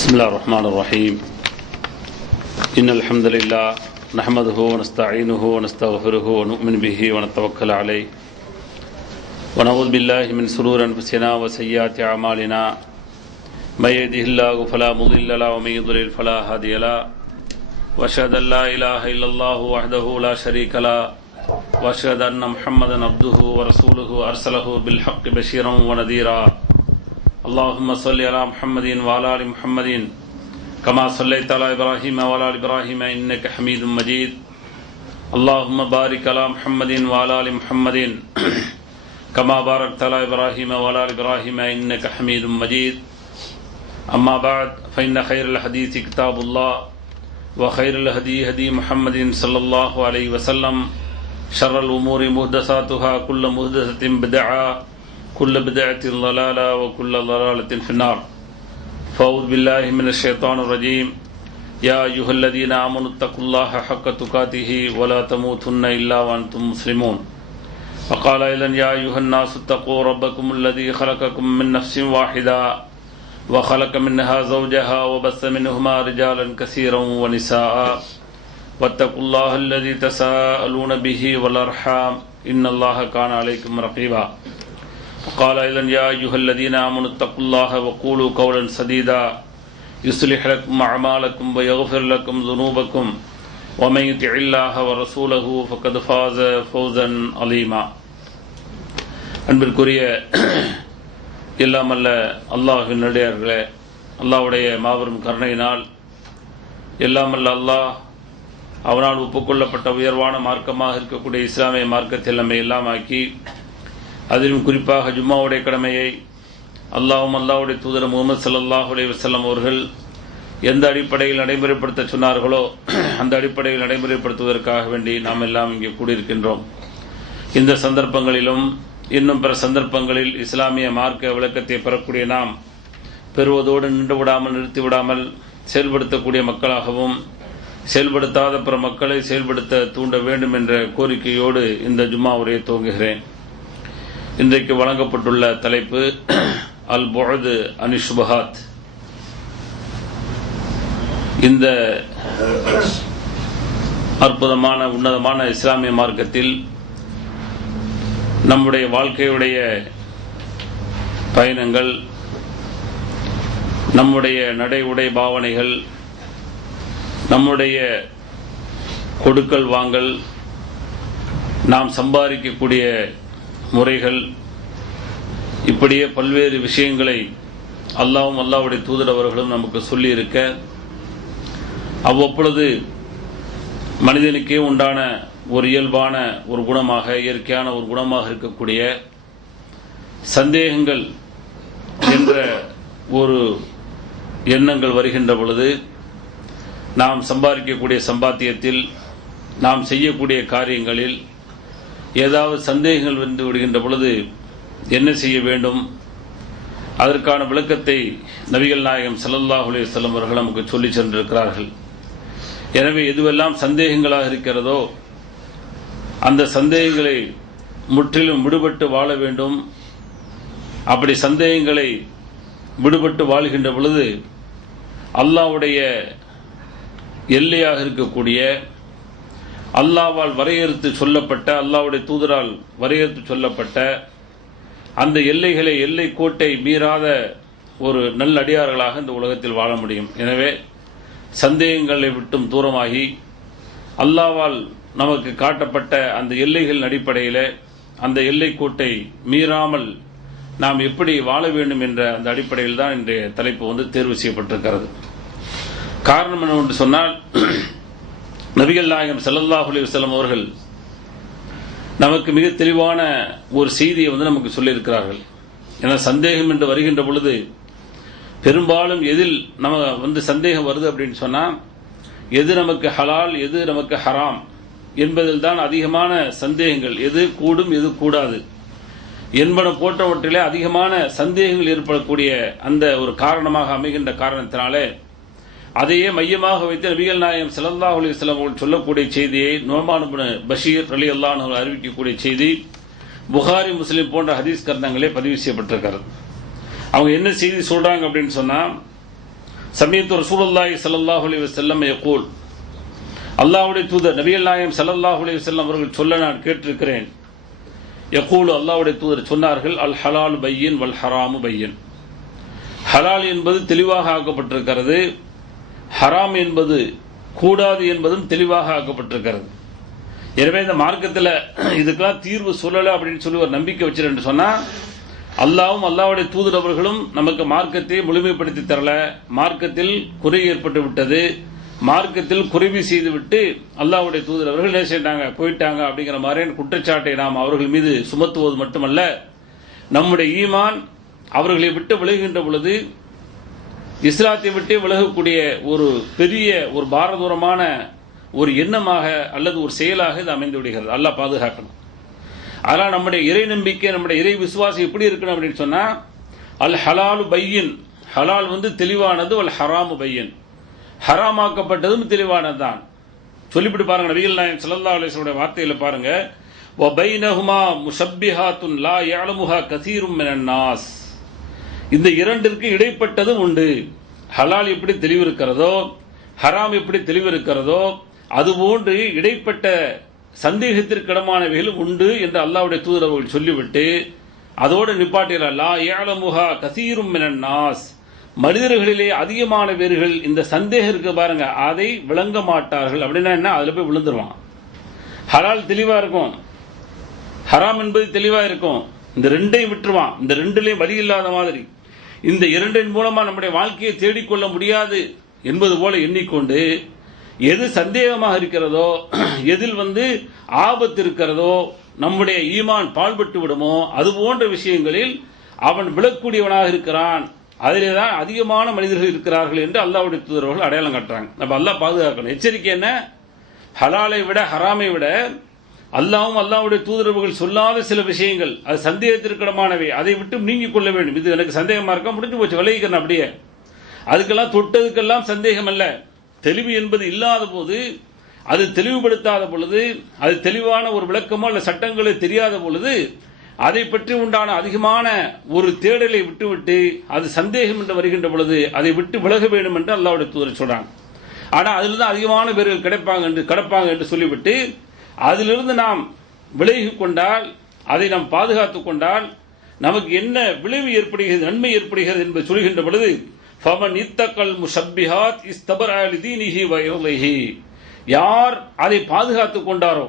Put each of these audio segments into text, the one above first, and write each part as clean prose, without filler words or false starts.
بسم الله الرحمن الرحيم إن الحمد لله نحمده ونستعينه ونستغفره ونؤمن به ونتوكل عليه ونعوذ بالله من شرور أنفسنا وسيئات أعمالنا من يهده الله فلا مضل له ومن يضلل فلا هادي له وأشهد أن لا إله إلا الله وحده لا شريك له وأشهد أن محمدا عبده ورسوله أرسله بالحق بشيرا ونذيرا اللهم صل على محمد وعلى آل محمد كما صليت على إبراهيم وعلى آل إبراهيم إنك حميد مجيد اللهم بارك على محمد وعلى آل محمد كما باركت على إبراهيم وعلى آل إبراهيم إنك حميد مجيد أما بعد فإن خير الحديث كتاب الله وخير الهدي هدي محمد صلى الله عليه وسلم شر الأمور محدثاتها كل محدثة بدعة كل بدعة ضلالة وكل ضلالة في النار فأعوذ بالله من الشيطان الرجيم يا أيها الذين آمنوا اتقوا الله حق تقاته ولا تموتن إلا وأنتم مسلمون وقال أيضا يا أيها الناس اتقوا ربكم الذي خلقكم من نفس واحدة وخلق منها زوجها وبث منهما رجالا كثيرا ونساء واتقوا الله الذي تساءلون به والأرحام إن الله كان عليكم رقيبا وقال أيضا يا أيها الذين آمنوا اتقوا الله وقولوا قولا سديدا يصلح لكم أعمالكم ويغفر لكم ذنوبكم ومن يطع الله ورسوله فقد فاز فوزا عظيما அன்பிற்குரிய எல்லாமல்ல அல்லாஹ்வின் நல்லடியார்களே, அல்லாஹ்வுடைய மாபெரும் கருணையினால் எல்லாமல்ல அல்லாஹ் அவனால் ஒப்புக்கொள்ளப்பட்ட உயர்வான மார்க்கமாக இருக்கக்கூடிய இஸ்லாமிய மார்க்கத்தில் நம்மை எல்லாம் ஆக்கி, அதிலும் குறிப்பாக ஜும்மாவுடைய கடமையை அல்லாஹ்வுடைய தூதர் முகமது ஸல்லல்லாஹு அலைஹி வஸல்லம் அவர்கள் எந்த அடிப்படையில் நடைமுறைப்படுத்த சொன்னார்களோ அந்த அடிப்படையில் நடைமுறைப்படுத்துவதற்காக வேண்டி நாம் எல்லாம் இங்கே கூடியிருக்கின்றோம். இந்த சந்தர்ப்பங்களிலும் இன்னும் பிற சந்தர்ப்பங்களில் இஸ்லாமிய மார்க்க விளக்கத்தை பெறக்கூடிய நாம் பெறுவதோடு நின்று விடாமல் நிறுத்திவிடாமல் செயல்படுத்தக்கூடிய மக்களாகவும் செயல்படுத்தாத பிற மக்களை செயல்படுத்த தூண்ட வேண்டும் என்ற கோரிக்கையோடு இந்த ஜும்மா உரையை துவங்குகிறேன். இன்றைக்கு வழங்கப்பட்டுள்ள தலைப்பு அல் புஅத் அனி ஷுபஹாத். இந்த அற்புதமான உன்னதமான இஸ்லாமிய மார்க்கத்தில் நம்முடைய வாழ்க்கையுடைய பயணங்கள், நம்முடைய நடை உடை பாவனைகள், நம்முடைய கொடுக்கல் வாங்கல், நாம் சம்பாதிக்கக்கூடிய முறைகள், இப்படியே பல்வேறு விஷயங்களை அல்லாஹ்வும் அல்லாஹ்வுடைய தூதர் அவர்களும் நமக்கு சொல்லி இருக்க, அவ்வப்பொழுது மனிதனுக்கே உண்டான ஒரு இயல்பான ஒரு குணமாக, இயற்கையான ஒரு குணமாக இருக்கக்கூடிய சந்தேகங்கள் என்ற ஒரு எண்ணங்கள் வருகின்ற பொழுது, நாம் சம்பாதிக்கக்கூடிய சம்பாத்தியத்தில், நாம் செய்யக்கூடிய காரியங்களில் ஏதாவது சந்தேகங்கள் வந்து விடுகின்ற பொழுது என்ன செய்ய வேண்டும், அதற்கான விளக்கத்தை நபிகள் நாயகம் ஸல்லல்லாஹு அலைஹி வஸல்லம் அவர்கள் நமக்கு சொல்லி சென்றிருக்கிறார்கள். எனவே எதுவெல்லாம் சந்தேகங்களாக இருக்கிறதோ அந்த சந்தேகங்களை முற்றிலும் விடுபட்டு வாழ வேண்டும். அப்படி சந்தேகங்களை விடுபட்டு வாழ்கின்ற பொழுது அல்லாஹ்வுடைய எல்லையாக இருக்கக்கூடிய, அல்லாஹ்வால் வரையறுத்து சொல்லப்பட்ட, அல்லாஹ்வுடைய தூதரால் வரையறுத்து சொல்லப்பட்ட அந்த எல்லைகளை, எல்லை கோட்டை மீறாத ஒரு நல்லடியார்களாக இந்த உலகத்தில் வாழ முடியும். எனவே சந்தேகங்களை விட்டும் தூரமாகி அல்லாஹ்வால் நமக்கு காட்டப்பட்ட அந்த எல்லைகளின் அடிப்படையில் அந்த எல்லை கோட்டை மீறாமல் நாம் எப்படி வாழ வேண்டும் என்ற அந்த அடிப்படையில் தான் இன்றைய தலைப்பு தேர்வு செய்யப்பட்டிருக்கிறது. காரணம் என்னவென்று சொன்னால், நபிகள் நாயகம் ஸல்லல்லாஹு அலைஹி வஸல்லம் அவர்கள் நமக்கு மிக தெளிவான ஒரு செய்தியை நமக்கு சொல்லியிருக்கிறார்கள். ஏன்னா சந்தேகம் என்று வருகின்ற பொழுது பெரும்பாலும் எதில் நம்ம சந்தேகம் வருது அப்படின்னு சொன்னால், எது நமக்கு ஹலால் எது நமக்கு ஹராம் என்பதில் தான் அதிகமான சந்தேகங்கள், எது கூடும் எது கூடாது என்பன போன்றவற்றிலே அதிகமான சந்தேகங்கள் ஏற்படக்கூடிய அந்த ஒரு காரணமாக அமைகின்ற காரணத்தினாலே அதையே மையமாக வைத்து நபிகள் நாயகம் ஸல்லல்லாஹு அலைஹி வஸல்லம் அவர்கள் சொல்லக்கூடிய செய்தியை நுஅமான் இப்னு பஷீர் ரலியல்லாஹு அன்ஹு அறிவிக்கக்கூடிய செய்தி புகாரி முஸ்லிம் போன்ற ஹதீஸ் கிரந்தங்களே பதிவு செய்யப்பட்டிருக்கிறது. அவங்க என்ன செய்தி சொல்றாங்க அப்படின்னு சொன்னா, சமீத்து ரசூலுல்லாஹி ஸல்லல்லாஹு அலைஹி வஸல்லம் யகூல், அல்லாஹ்வுடைய தூதர் நபிகள் நாயகம் ஸல்லல்லாஹு அலைஹி வஸல்லம் அவர்கள் சொல்ல நான் கேட்டிருக்கிறேன். யகூல், அல்லாஹ்வுடைய தூதர் சொன்னார்கள், அல் ஹலால் பையின் வல் ஹராமு பையின். ஹலால் என்பது தெளிவாக ஆக்கப்பட்டிருக்கிறது, ஹராம் என்பது கூடாது என்பதும் தெளிவாக ஆக்கப்பட்டிருக்கிறது. எனவே இந்த மார்க்கத்தில் இதுக்கெல்லாம் தீர்வு சொல்லலை அப்படின்னு சொல்லி ஒரு நம்பிக்கை வச்சிருன்னு சொன்னா, அல்லாவும் அல்லாஹ்வுடைய தூதர் அவர்களும் நமக்கு மார்க்கத்தை முழுமைப்படுத்தி தரல, மார்க்கத்தில் குறை ஏற்பட்டு விட்டது, மார்க்கத்தில் குறைவு செய்து விட்டு அல்லாஹ்வுடைய தூதர் அவர்கள் என்ன செய்தாங்க, போயிட்டாங்க அப்படிங்கிற மாதிரியான குற்றச்சாட்டை நாம் அவர்கள் மீது சுமத்துவது மட்டுமல்ல, நம்முடைய ஈமான் அவர்களை விட்டு விலகுகின்ற பொழுது இஸ்லாத்தை விட்டு விலகக்கூடிய ஒரு பெரிய ஒரு பாரதூரமான ஒரு எண்ணமாக அல்லது ஒரு செயலாக இது அமைந்து விடுகிறது. அல்லாஹ் பாதுகாக்கணும். அதனால் நம்முடைய இறை நம்பிக்கை, நம்முடைய இறை விசுவாசம் எப்படி இருக்கணும் அப்படின்னு சொன்னா, அல் ஹலாலு பையின், ஹலால் தெளிவானது, அல் ஹராமு பையின், ஹராமாக்கப்பட்டதும் தெளிவானதுதான். சொல்லிவிட்டு பாருங்க, நபிகள் நாயகம் ஸல்லல்லாஹு அலைஹி வஸல்லம் வார்த்தையில பாருங்க, வ பைனஹுமா முஷப்பிஹாத்துன் லா யஅலமுஹா கஸீரும் மினன் நாஸ். இந்த இரண்டிற்கு இடைப்பட்டதும் உண்டு. ஹலால் எப்படி தெளிவு இருக்கிறதோ, ஹராம் எப்படி தெளிவு இருக்கிறதோ, அதுபோன்று இடைப்பட்ட சந்தேகத்திற்கிடமானவைகளும் உண்டு என்று அல்லாஹ்வுடைய தூதர் அவர்கள் சொல்லிவிட்டு அதோடு நிப்பாட்டுகிறார். லா யஅலமுஹா கஸீரும் மினன் நாஸ். மனிதர்களிலே அதிகமான பேர்கள் இந்த சந்தேகம் இருக்கு பாருங்க, அதை விளங்க மாட்டார்கள். அப்படின்னா என்ன, அதுல போய் விழுந்துருவான். ஹலால் தெளிவா இருக்கும், ஹராம் என்பது தெளிவா இருக்கும், இந்த ரெண்டையும் விட்டுருவான். இந்த ரெண்டுலையும் வழி இல்லாத மாதிரி இந்த இரண்டின் மூலமா நம்முடைய வாழ்க்கையை தேடிக்கொள்ள முடியாது என்பது போல எண்ணிக்கொண்டு எது சந்தேகமாக இருக்கிறதோ, எதில் ஆபத்து இருக்கிறதோ, நம்முடைய ஈமான் பாழ்பட்டு விடுமோ, அது போன்ற விஷயங்களில் அவன் விழக்கூடியவனாக இருக்கிறான். அதிலே தான் அதிகமான மனிதர்கள் இருக்கிறார்கள் என்று அல்லாஹ்வுடைய தூதர்கள் அடையாளம் காட்டுறாங்க. நம்ம அல்லாஹ் பாதுகாக்கணும். எச்சரிக்கை என்ன, ஹலாலை விட ஹராமை விட அல்லாஹ்வும் அல்லாஹ்வுடைய தூதர்கள் சொல்லாத சில விஷயங்கள், அது சந்தேகத்திற்கிடமானவை, அதை விட்டு நீங்கிக் கொள்ள வேண்டும். இது எனக்கு சந்தேகமா இருக்கா, முடிஞ்சு போச்சு, விலகிக்கிறேன் அப்படியே. அதுக்கெல்லாம் தொட்டதுக்கெல்லாம் சந்தேகம் அல்ல. தெளிவு என்பது இல்லாத போது, அது தெளிவுபடுத்தாத பொழுது, அது தெளிவான ஒரு விளக்கமோ அல்ல சட்டங்களோ தெரியாத பொழுது, அதை பற்றி உண்டான அதிகமான ஒரு தேடலை விட்டுவிட்டு அது சந்தேகம் என்று வருகின்ற பொழுது அதை விட்டு விலக வேண்டும் என்று அல்லாஹ்வுடைய தூதர் சொல்றாங்க. ஆனா அதில் தான் அதிகமான பேர்கள் கிடப்பாங்க என்று சொல்லிவிட்டு அதிலிருந்து நாம் விலகி கொண்டால், அதை நாம் பாதுகாத்துக் கொண்டால் நமக்கு என்ன விளைவு ஏற்படுகிறது, நன்மை ஏற்படுகிறது என்பதை சொல்கின்ற பொழுது, ஃபமன் இத்தகல் முஷப்பிஹாத் இஸ்தபர லிதீனிஹி வ இர்லிஹி. யார் அதை பாதுகாத்துக் கொண்டாரோ,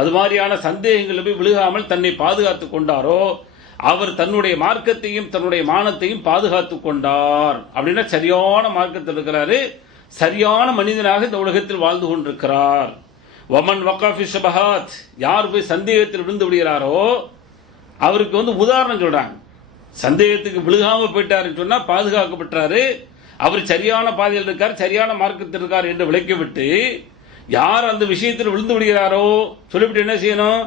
அது மாதிரியான சந்தேகங்களை போய் விழுகாமல் தன்னை பாதுகாத்துக் கொண்டாரோ, அவர் தன்னுடைய மார்க்கத்தையும் தன்னுடைய மானத்தையும் பாதுகாத்துக் கொண்டார். அப்படின்னா சரியான மார்க்கத்தில் இருக்கிறாரு, சரியான மனிதனாக இந்த உலகத்தில் வாழ்ந்து கொண்டிருக்கிறார். வமன் வகாஃபி ஷபஹாத், யார் போய் சந்தேகத்தில் விழுந்து விடுகிறாரோ அவருக்கு உதாரணம் சொல்றாங்க. சந்தேகத்துக்கு விழுகாம போயிட்டாருன்னு சொன்னா பாதுகாக்கப்பட்டாரு, அவர் சரியான பாதையில் இருக்கார், சரியான மார்க்கத்தில் இருக்கார் என்று விளக்கிவிட்டு, யார் அந்த விஷயத்தில் விழுந்து விடுகிறாரோ சொல்லிவிட்டு என்ன செய்யணும்,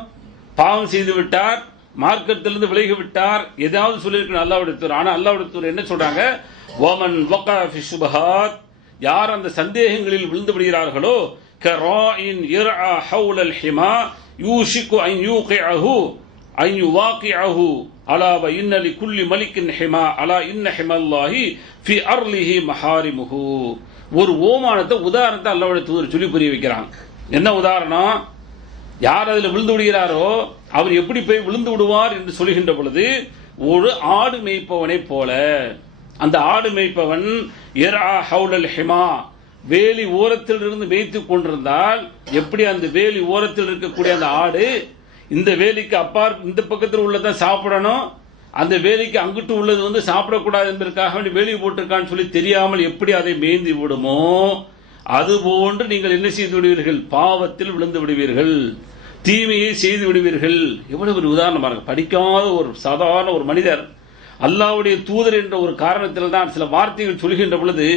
பாவம் செய்து விட்டார், மார்க்கத்திலிருந்து விலகி விட்டார், ஏதாவது சொல்லியிருக்கணும் அல்லாஹ்வுடைய தூதர். ஆனா அல்லாஹ்வுடைய தூதர் என்ன சொல்றாங்க, வமன் வகாஃபி ஷுபஹாத், யார் அந்த சந்தேகங்களில் விழுந்து விடுகிறார்களோ, கராயின் யர்ஆ ஹவுலல் ஹிமா யூஷிகு அன் யூகிஅஹு அன் யுவாகிஅஹு அலா வ இன்ன லிகுல்லி மலிக்கின் ஹிமா அலா இன்ன ஹிமல்லாஹி ஃபி அர்லிஹி மஹாரிமுஹு. ஒரு ஓமானத்தை உதாரணத்தை அல்லாஹ்வுடைய தூதர் சொல்லி புரிய வைக்கிறாங்க. என்ன உதாரணம், யார் அதில் விழுந்து விடுகிறாரோ அவர் எப்படி போய் விழுந்து விடுவார் என்று சொல்கின்ற பொழுது, ஒரு ஆடு மேய்ப்பவனை போல, அந்த ஆடு மேய்ப்பவன் யர்ஆ ஹவுலல் ஹிமா, வேலி ஓரத்தில் இருந்து மேய்த்துக் கொண்டிருந்தால் எப்படி அந்த வேலி ஓரத்தில் இருக்கக்கூடிய அந்த ஆடு இந்த வேலிக்கு அப்பார் இந்த பக்கத்தில் உள்ளதான் சாப்பிடணும், அந்த வேலிக்கு அங்கிட்டு உள்ளது சாப்பிடக்கூடாது என்பதற்காக வேண்டி வேலி போட்டிருக்கான்னு சொல்லி தெரியாமல் எப்படி அதை மேய்ந்து விடுமோ, அதுபோன்று நீங்கள் என்ன செய்து விடுவீர்கள், பாவத்தில் விழுந்து விடுவீர்கள், தீமையை செய்து விடுவீர்கள். எவ்வளவு ஒரு உதாரணம் பாருங்க. படிக்காத ஒரு சாதாரண ஒரு மனிதர் அல்லாஹ்வுடைய தூதர் என்ற ஒரு காரணத்தில் தான் சில வார்த்தைகள் சொல்கின்ற பொழுது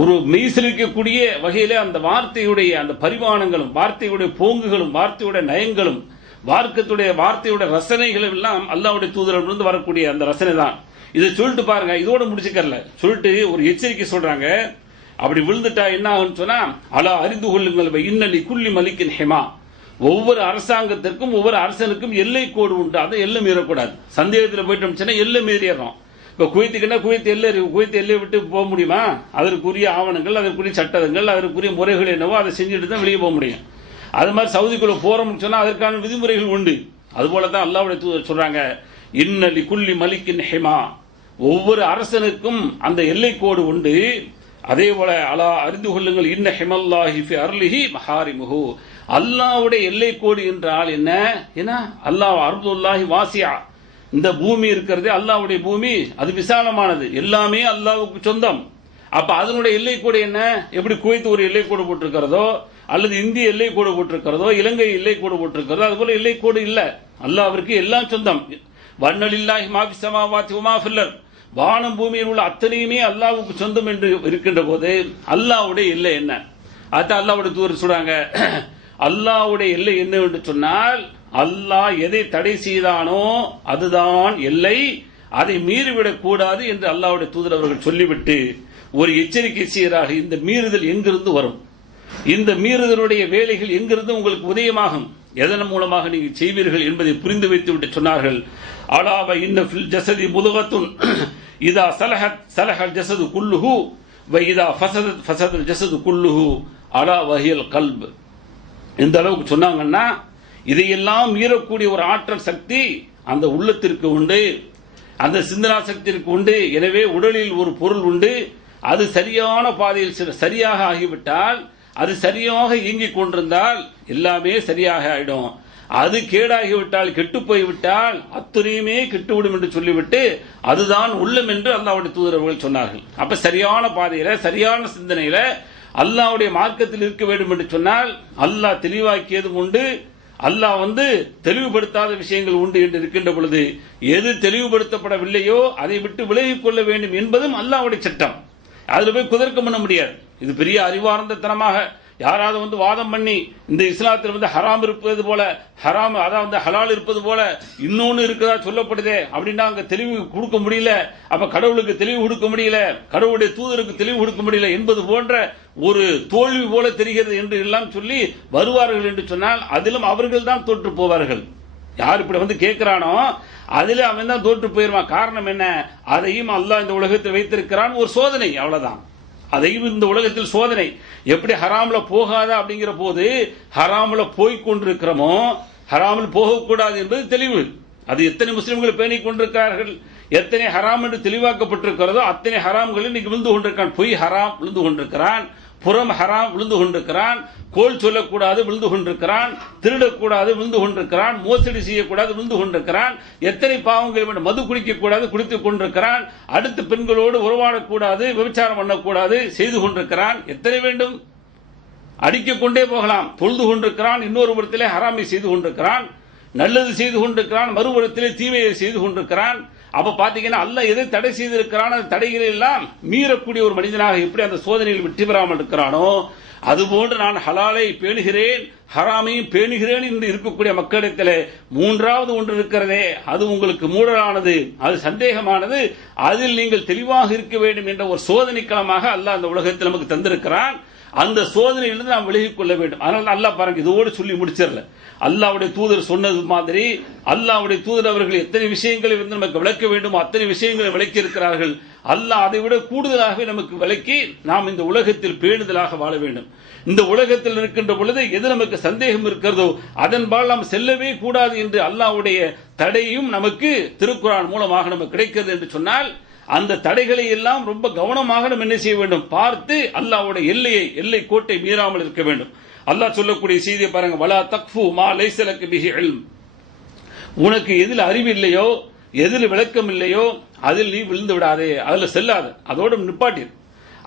ஒரு மெய்சிலிருக்கக்கூடிய வகையிலே அந்த வார்த்தையுடைய அந்த பரிமாணங்களும், வார்த்தையுடைய போங்குகளும், வார்த்தையுடைய நயங்களும், வார்த்தையுடைய ரசனைகளும் எல்லாம் அல்லாஹ்வுடைய தூதரிலிருந்து வரக்கூடிய அந்த ரசனை தான். இதை சொல்லிட்டு பாருங்க, இதோட முடிச்சுக்கல, சொல்லிட்டு ஒரு எச்சரிக்கை சொல்றாங்க. அப்படி விழுந்துட்டா என்ன ஆகுன்னு சொன்னா, அலா அறிந்து கொள்ளுங்கள், இன்னலி குல்லி மலிக்கின் ஹிமா, ஒவ்வொரு அரசாங்கத்திற்கும் ஒவ்வொரு அரசனுக்கும் எல்லை கோடு உண்டு, அதை எல்லை மீறக்கூடாது. சந்தேகத்தில் போயிட்டோம் எல்லை மீறிடுறோம். இப்ப குவைத்துக்குன்னா குவைத் எல்லை விட்டு போக முடியுமா? அதற்குரிய ஆவணங்கள், அதற்குரிய சட்டங்கள், அதற்குரிய முறைகள் என்னவோ அதை செஞ்சுட்டு தான் வெளியே போக முடியும். அது மாதிரி சவுதிக்குள்ள போறோம்னு சொன்னா அதற்கான விதிமுறைகள் உண்டு. அதுபோலதான் அல்லாஹ்வுடைய தூதர் சொல்றாங்க, இன்னலி குல்லி மலிக்கின் ஹிமா, ஒவ்வொரு அரசனுக்கும் அந்த எல்லை கோடு உண்டு. அதே போல அலா அறிந்து கொள்ளுங்கள், இன்ன ஹிமல்லாஹி ஃபி அர்லிஹி மஹாரிமுஹு, அல்லாஹ்வுடைய எல்லை கோடு என்றால் என்ன? அல்லாஹ் அர்துல்லாஹி வாசியா, இந்த பூமி இருக்கிறதே அல்லாஹ்வுடைய பூமி, அது விசாலமானது, எல்லாமே அல்லாஹ்வுக்கு சொந்தம். அப்ப அதனுடைய எல்லை கோடு என்ன? எப்படி குவைத் ஒரு எல்லை கோடு போட்டிருக்கிறதோ, அல்லது இந்திய எல்லை கோடு போட்டிருக்கிறதோ, இலங்கை எல்லை கோடு போட்டிருக்கிறதோ, அதுபோல எல்லை கோடு இல்ல. அல்லாஹ்விற்கு எல்லாம் சொந்தம். வன்னலில்லாஹி மா ஃபிஸ் ஸமாவாதி வ மா ஃபில் அர்த், வானம் பூமியில் உள்ள அத்தனையுமே அல்லாஹ்வுக்கு சொந்தம் என்று இருக்கின்ற போது அல்லாஹ்வுடைய எல்லை என்ன? அதான் அல்லாஹ்வுடைய தூதர் சொல்றாங்க, அல்லாஹ்வுடைய எல்லை என்ன என்று சொன்னால், அல்லாஹ் எதை தடை செய்தானோ அதுதான் எல்லை, அதை மீறிவிடக் கூடாது என்று அல்லாஹ்வுடைய தூதர் அவர்கள் சொல்லிவிட்டு ஒரு எச்சரிக்கை செய்கிறார்கள். இந்த மீறுதல் எங்கிருந்து வரும்? இந்த மீறுதலுடைய வேலைகள் எங்கிருந்து உங்களுக்கு உதயமாகும்? எதன் மூலமாக நீங்கள் செய்வீர்கள் என்பதை புரிந்து வைத்து விட்டு சொன்னார்கள், அலாவ இன்ன ஃபில் ஜஸதி முதுகத்துன் இதா ஸலஹத் ஸலஹல் ஜஸது குல்லுஹு வ இதா ஃபஸதத் ஃபஸதல் ஜஸது குல்லுஹு அலா வஹியல் கல்ப். இந்த அளவுக்கு சொன்னாங்கன்னா, இதையெல்லாம் மீறக்கூடிய ஒரு ஆற்றல் சக்தி அந்த உள்ளத்திற்கு உண்டு, அந்த சிந்தனா சக்திக்கு உண்டு. எனவே உடலில் ஒரு பொருள் உண்டு, அது சரியான பாதையில் சரியாக ஆகிவிட்டால், அது சரியாக இயங்கிக் கொண்டிருந்தால் எல்லாமே சரியாக ஆயிடும். அது கேடாகிவிட்டால், கெட்டு போய்விட்டால் அத்துணையுமே கெட்டுவிடும் என்று சொல்லிவிட்டு அதுதான் உள்ளம் என்று அல்லாஹ்வுடைய தூதர்கள் சொன்னார்கள். அப்ப சரியான பாதையில, சரியான சிந்தனையில அல்லாஹ்வுடைய மார்க்கத்தில் இருக்க வேண்டும் என்று சொன்னால் அல்லாஹ் தெளிவாக்கியதும் உண்டு, அல்லாஹ் தெளிவுபடுத்தாத விஷயங்கள் உண்டு என்று இருக்கின்ற பொழுது எது தெளிவுபடுத்தப்படவில்லையோ அதை விட்டு விலகிக் கொள்ள வேண்டும் என்பதும் அல்லாஹ்வுடைய சட்டம். அதுல போய் குதர்க்கம் பண்ண முடியாது. இது பெரிய அறிவார்ந்தத்தனமாக யாராவது வாதம் பண்ணி இந்த இஸ்லாத்தில் ஹராம் இருப்பது போல, ஹராம் அதான் ஹலால் இருப்பது போல இன்னொன்னு இருக்கிறதா சொல்லப்படுதே அப்படின்னா அங்க தெளிவு கொடுக்க முடியல, அப்ப கடவுளுக்கு தெளிவு கொடுக்க முடியல, கடவுளுடைய தூதருக்கு தெளிவு கொடுக்க முடியல என்பது போன்ற ஒரு தோல்வி போல தெரிகிறது என்று எல்லாம் சொல்லி வருவார்கள் என்று சொன்னால் அதிலும் அவர்கள் தான் தோற்று போவார்கள். யார் இப்படி கேட்கிறானோ அதில் அவன் தான் தோற்று போயிருவான். காரணம் என்ன? அதையும் அல்லாஹ் இந்த உலகத்தில் வைத்திருக்கிறான், ஒரு சோதனை, அவ்வளவுதான். அதையும் இந்த உலகத்தில் சோதனை. எப்படி ஹராம்ல போகாத அப்படிங்கிற போது ஹராம்ல போய்கொண்டிருக்கிறோமோ, ஹராமில் போகக்கூடாது என்பது தெளிவு. அது எத்தனை முஸ்லிம்கள் பேணிக் கொண்டிருக்கிறார்கள், எத்தனை ஹராம் என்று தெளிவாக்கப்பட்டிருக்கிறதோ அத்தனை ஹராம்களில் இன்னைக்கு விழுந்து கொண்டிருக்கான். பொய் ஹராம் விழுந்து கொண்டிருக்கிறான், புறம் ஹராம் விழுந்து கொண்டிருக்கிறான், கோல் சொல்லக்கூடாது விழுந்து கொண்டிருக்கிறான், திருடக்கூடாது விழுந்து கொண்டிருக்கிறான், மோசடி செய்யக்கூடாது விழுந்து கொண்டிருக்கிறான், எத்தனை பாவங்கள் வேண்டும், மது குடிக்கக்கூடாது குடித்துக் கொண்டிருக்கிறான், அடுத்த பெண்களோடு உறவாடக்கூடாது, விபச்சாரம் பண்ணக்கூடாது செய்து கொண்டிருக்கிறான். எத்தனை வேண்டும்? அடிக்க கொண்டே போகலாம். தொழுது கொண்டிருக்கிறான், இன்னொரு புறத்திலே ஹராமை செய்து கொண்டிருக்கிறான், நல்லது செய்து கொண்டிருக்கிறான், மறுபுறத்திலே தீமையை செய்து கொண்டிருக்கிறான். அப்ப பாத்தீங்கன்னா அல்லாஹ் எதை தடை செய்திருக்கிறான், அந்த தடைகளை எல்லாம் மீறக்கூடிய ஒரு மனிதனாக எப்படி அந்த சோதனையில் வெற்றி பெறாமல் இருக்கிறானோ, அதுபோன்று நான் ஹலாலை பேணுகிறேன், ஹராமையும் பேணுகிறேன் என்று இருக்கக்கூடிய மக்களிடத்தில் மூன்றாவது ஒன்று இருக்கிறதே, அது உங்களுக்கு மூடலானது, அது சந்தேகமானது, அதில் நீங்கள் தெளிவாக இருக்க வேண்டும் என்ற ஒரு சோதனை களமாக அல்லாஹ் அந்த உலகத்தில் நமக்கு தந்திருக்கிறான். அந்த சோதனையிலிருந்து நாம் விலகிக் கொள்ள வேண்டும். அதனால அல்லாஹ் பாருங்க இதோடு சொல்லி முடிச்சிடல. அல்லாஹ்வுடைய தூதர் சொன்னது மாதிரி அல்லாஹ்வுடைய தூதர் அவர்கள் எத்தனை விஷயங்களை நமக்கு விளக்க வேண்டுமோ அத்தனை விஷயங்களை விளக்கி இருக்கிறார்கள். அல்லாஹ் அதை விட கூடுதலாகவே நமக்கு விளக்கி நாம் இந்த உலகத்தில் பேணுதலாக வாழ வேண்டும். இந்த உலகத்தில் இருக்கின்ற பொழுது எது நமக்கு சந்தேகம் இருக்கிறதோ அதன்பால் நாம் செல்லவே கூடாது என்று அல்லாஹ்வுடைய தடையும் நமக்கு திருக்குர்ஆன் மூலமாக நமக்கு கிடைக்கிறது என்று சொன்னால், அந்த தடைகளை எல்லாம் ரொம்ப கவனமாக நம்ம என்ன செய்ய வேண்டும், பார்த்து அல்லாஹ்வுடைய எல்லை கோட்டை மீறாமல் இருக்க வேண்டும். அல்லாஹ் சொல்லக்கூடிய செய்தியை பாருங்க, வலா தக்ஃபு மா லைஸ லக பிஹி இல்ம், உனக்கு எதில் அறிவு இல்லையோ, எதில் விளக்கம் இல்லையோ அதில் நீ விழுந்து விடாதே, அதுல செல்லாத, அதோட நிப்பாட்டிரு.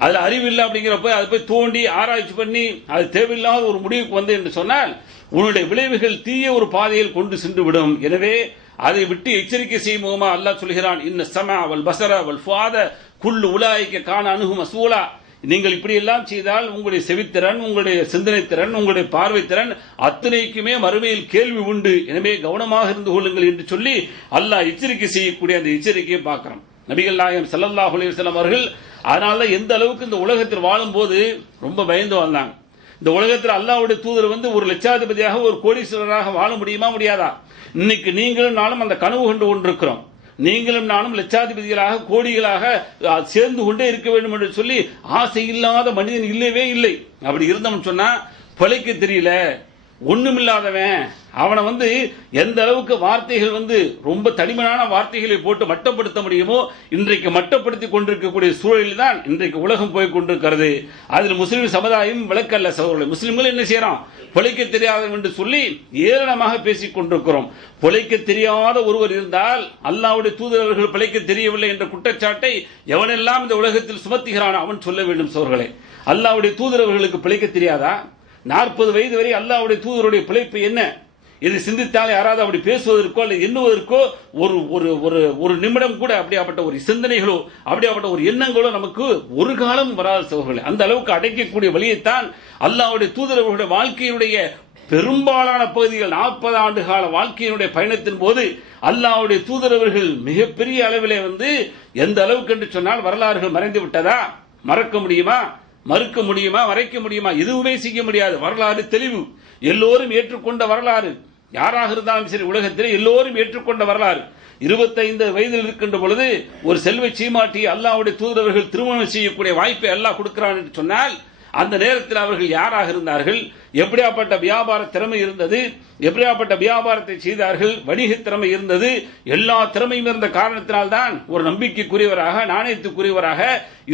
அதுல அறிவு இல்லை அப்படிங்கிறப்ப அதை போய் தோண்டி ஆராய்ச்சி பண்ணி அது தேவையில்லாத ஒரு முடிவுக்கு வந்து என்று சொன்னால் உன்னுடைய விளைவுகள் தீய ஒரு பாதையில் கொண்டு சென்று விடும். எனவே அதை விட்டு எச்சரிக்கை செய்யும் முகமா அல்லாஹ் சொல்கிறான், இன்ன ஸமா வல் பஸர வல் ஃபுஆத குல்லு உலாயிக கான அன்ஹு மஸ்ஊலா, நீங்கள் இப்படி எல்லாம் செய்தால் உங்களுடைய செவித்திறன், உங்களுடைய சிந்தனை திறன், உங்களுடைய பார்வை திறன் அத்தனைக்குமே மறுமையில் கேள்வி உண்டு. எனவே கவனமாக இருந்து கொள்ளுங்கள் என்று சொல்லி அல்லாஹ் எச்சரிக்கை செய்யக்கூடிய அந்த எச்சரிக்கையை பார்க்கிறோம். நபிகள் நாயகம் ஸல்லல்லாஹு அலைஹி வஸல்லம் அவர்கள் அதனால எந்த அளவுக்கு இந்த உலகத்தில் வாழும் போது ரொம்ப பயந்து வந்தாங்க. இந்த உலகத்தில் அல்லாஹ்வுடைய தூதர் ஒரு லட்சாதிபதியாக ஒரு கோடீஸ்வரராக வாழ முடியுமா, முடியாதா? இன்னைக்கு நீங்களும் நானும் அந்த கனவு கண்டு கொண்டிருக்கிறோம். நீங்களும் நானும் லட்சாதிபதிகளாக கோடிகளாக சேர்ந்து கொண்டே இருக்க வேண்டும் என்று சொல்லி ஆசை இல்லாத மனிதன் இல்லவே இல்லை. அப்படி இருந்தவன் சொன்னா பிழைக்க தெரியல, ஒண்ணுமில்லாதவன், அவனை எந்த அளவுக்கு வார்த்தைகள் ரொம்ப தனிமனான வார்த்தைகளை போட்டு மட்டப்படுத்த முடியுமோ இன்றைக்கு மட்டப்படுத்தி கொண்டிருக்கக்கூடிய சூழலில் தான் இன்றைக்கு உலகம் போய் கொண்டிருக்கிறது. அதில் முஸ்லிம் சமுதாயம் விளக்கல்ல சகோதரர்களே. முஸ்லிம்கள் என்ன செய்யறோம், பிழைக்க தெரியாதவன் என்று சொல்லி ஏளனமாக பேசிக் கொண்டிருக்கிறோம். பிழைக்க தெரியாத ஒருவர் இருந்தால் அல்லாஹ்வுடைய தூதரவர்கள் பிழைக்க தெரியவில்லை என்ற குற்றச்சாட்டை எவனெல்லாம் இந்த உலகத்தில் சுமத்துகிறான் அவன் சொல்ல வேண்டும் சகோதரர்களே. அல்லாஹ்வுடைய தூதரவர்களுக்கு பிழைக்க தெரியாதா? 40 வயது வரை அல்லாஹ்வுடைய தூதருடைய பிழைப்பு என்ன? இது சிந்தித்தால் யாராவது அப்படி பேசுவதற்கோ அல்லது எண்ணுவதற்கோ ஒரு ஒரு ஒரு ஒரு நிமிடம் கூட அப்படியாப்பட்ட ஒரு சிந்தனைகளோ அப்படியாப்பட்ட ஒரு எண்ணங்களோ நமக்கு ஒரு காலம் வராத சகோதரர்களே. அந்த அளவுக்கு அடைக்கக்கூடிய வழியைத்தான் அல்லாஹ்வுடைய தூதரவர்களுடைய வாழ்க்கையுடைய பெரும்பாலான பகுதிகள் 40 ஆண்டு கால வாழ்க்கையினுடைய பயணத்தின் போது அல்லாஹ்வுடைய தூதரவர்கள் மிகப்பெரிய அளவிலே எந்த அளவுக்கு என்று சொன்னால் வரலாறுகள் மறைந்து விட்டதா? மறக்க முடியுமா? மறுக்க முடியுமா? மறைக்க முடியுமா? எதுவுமே செய்ய முடியாது. வரலாறு தெளிவு, எல்லோரும் ஏற்றுக்கொண்ட வரலாறு. யாராக இருந்தாலும் சரி உலகத்தில் எல்லோரும் ஏற்றுக்கொண்ட வரலாறு. 25 வயதில் இருக்கின்ற பொழுது ஒரு செல்வ சீமாட்டி அல்லாஹ்வுடைய தூதரவர்கள் திருமணம் செய்யக்கூடிய வாய்ப்பை அல்லாஹ் கொடுக்கிறான் என்று சொன்னால் அந்த நேரத்தில் அவர்கள் யாராக இருந்தார்கள், எப்படியாப்பட்ட வியாபார திறமை இருந்தது, எப்படியாப்பட்ட வியாபாரத்தை செய்தார்கள், வணிக திறமை இருந்தது, எல்லா திறமையும் இருந்த காரணத்தினால்தான் ஒரு நம்பிக்கைக்குரியவராக நாணயத்துக்குரியவராக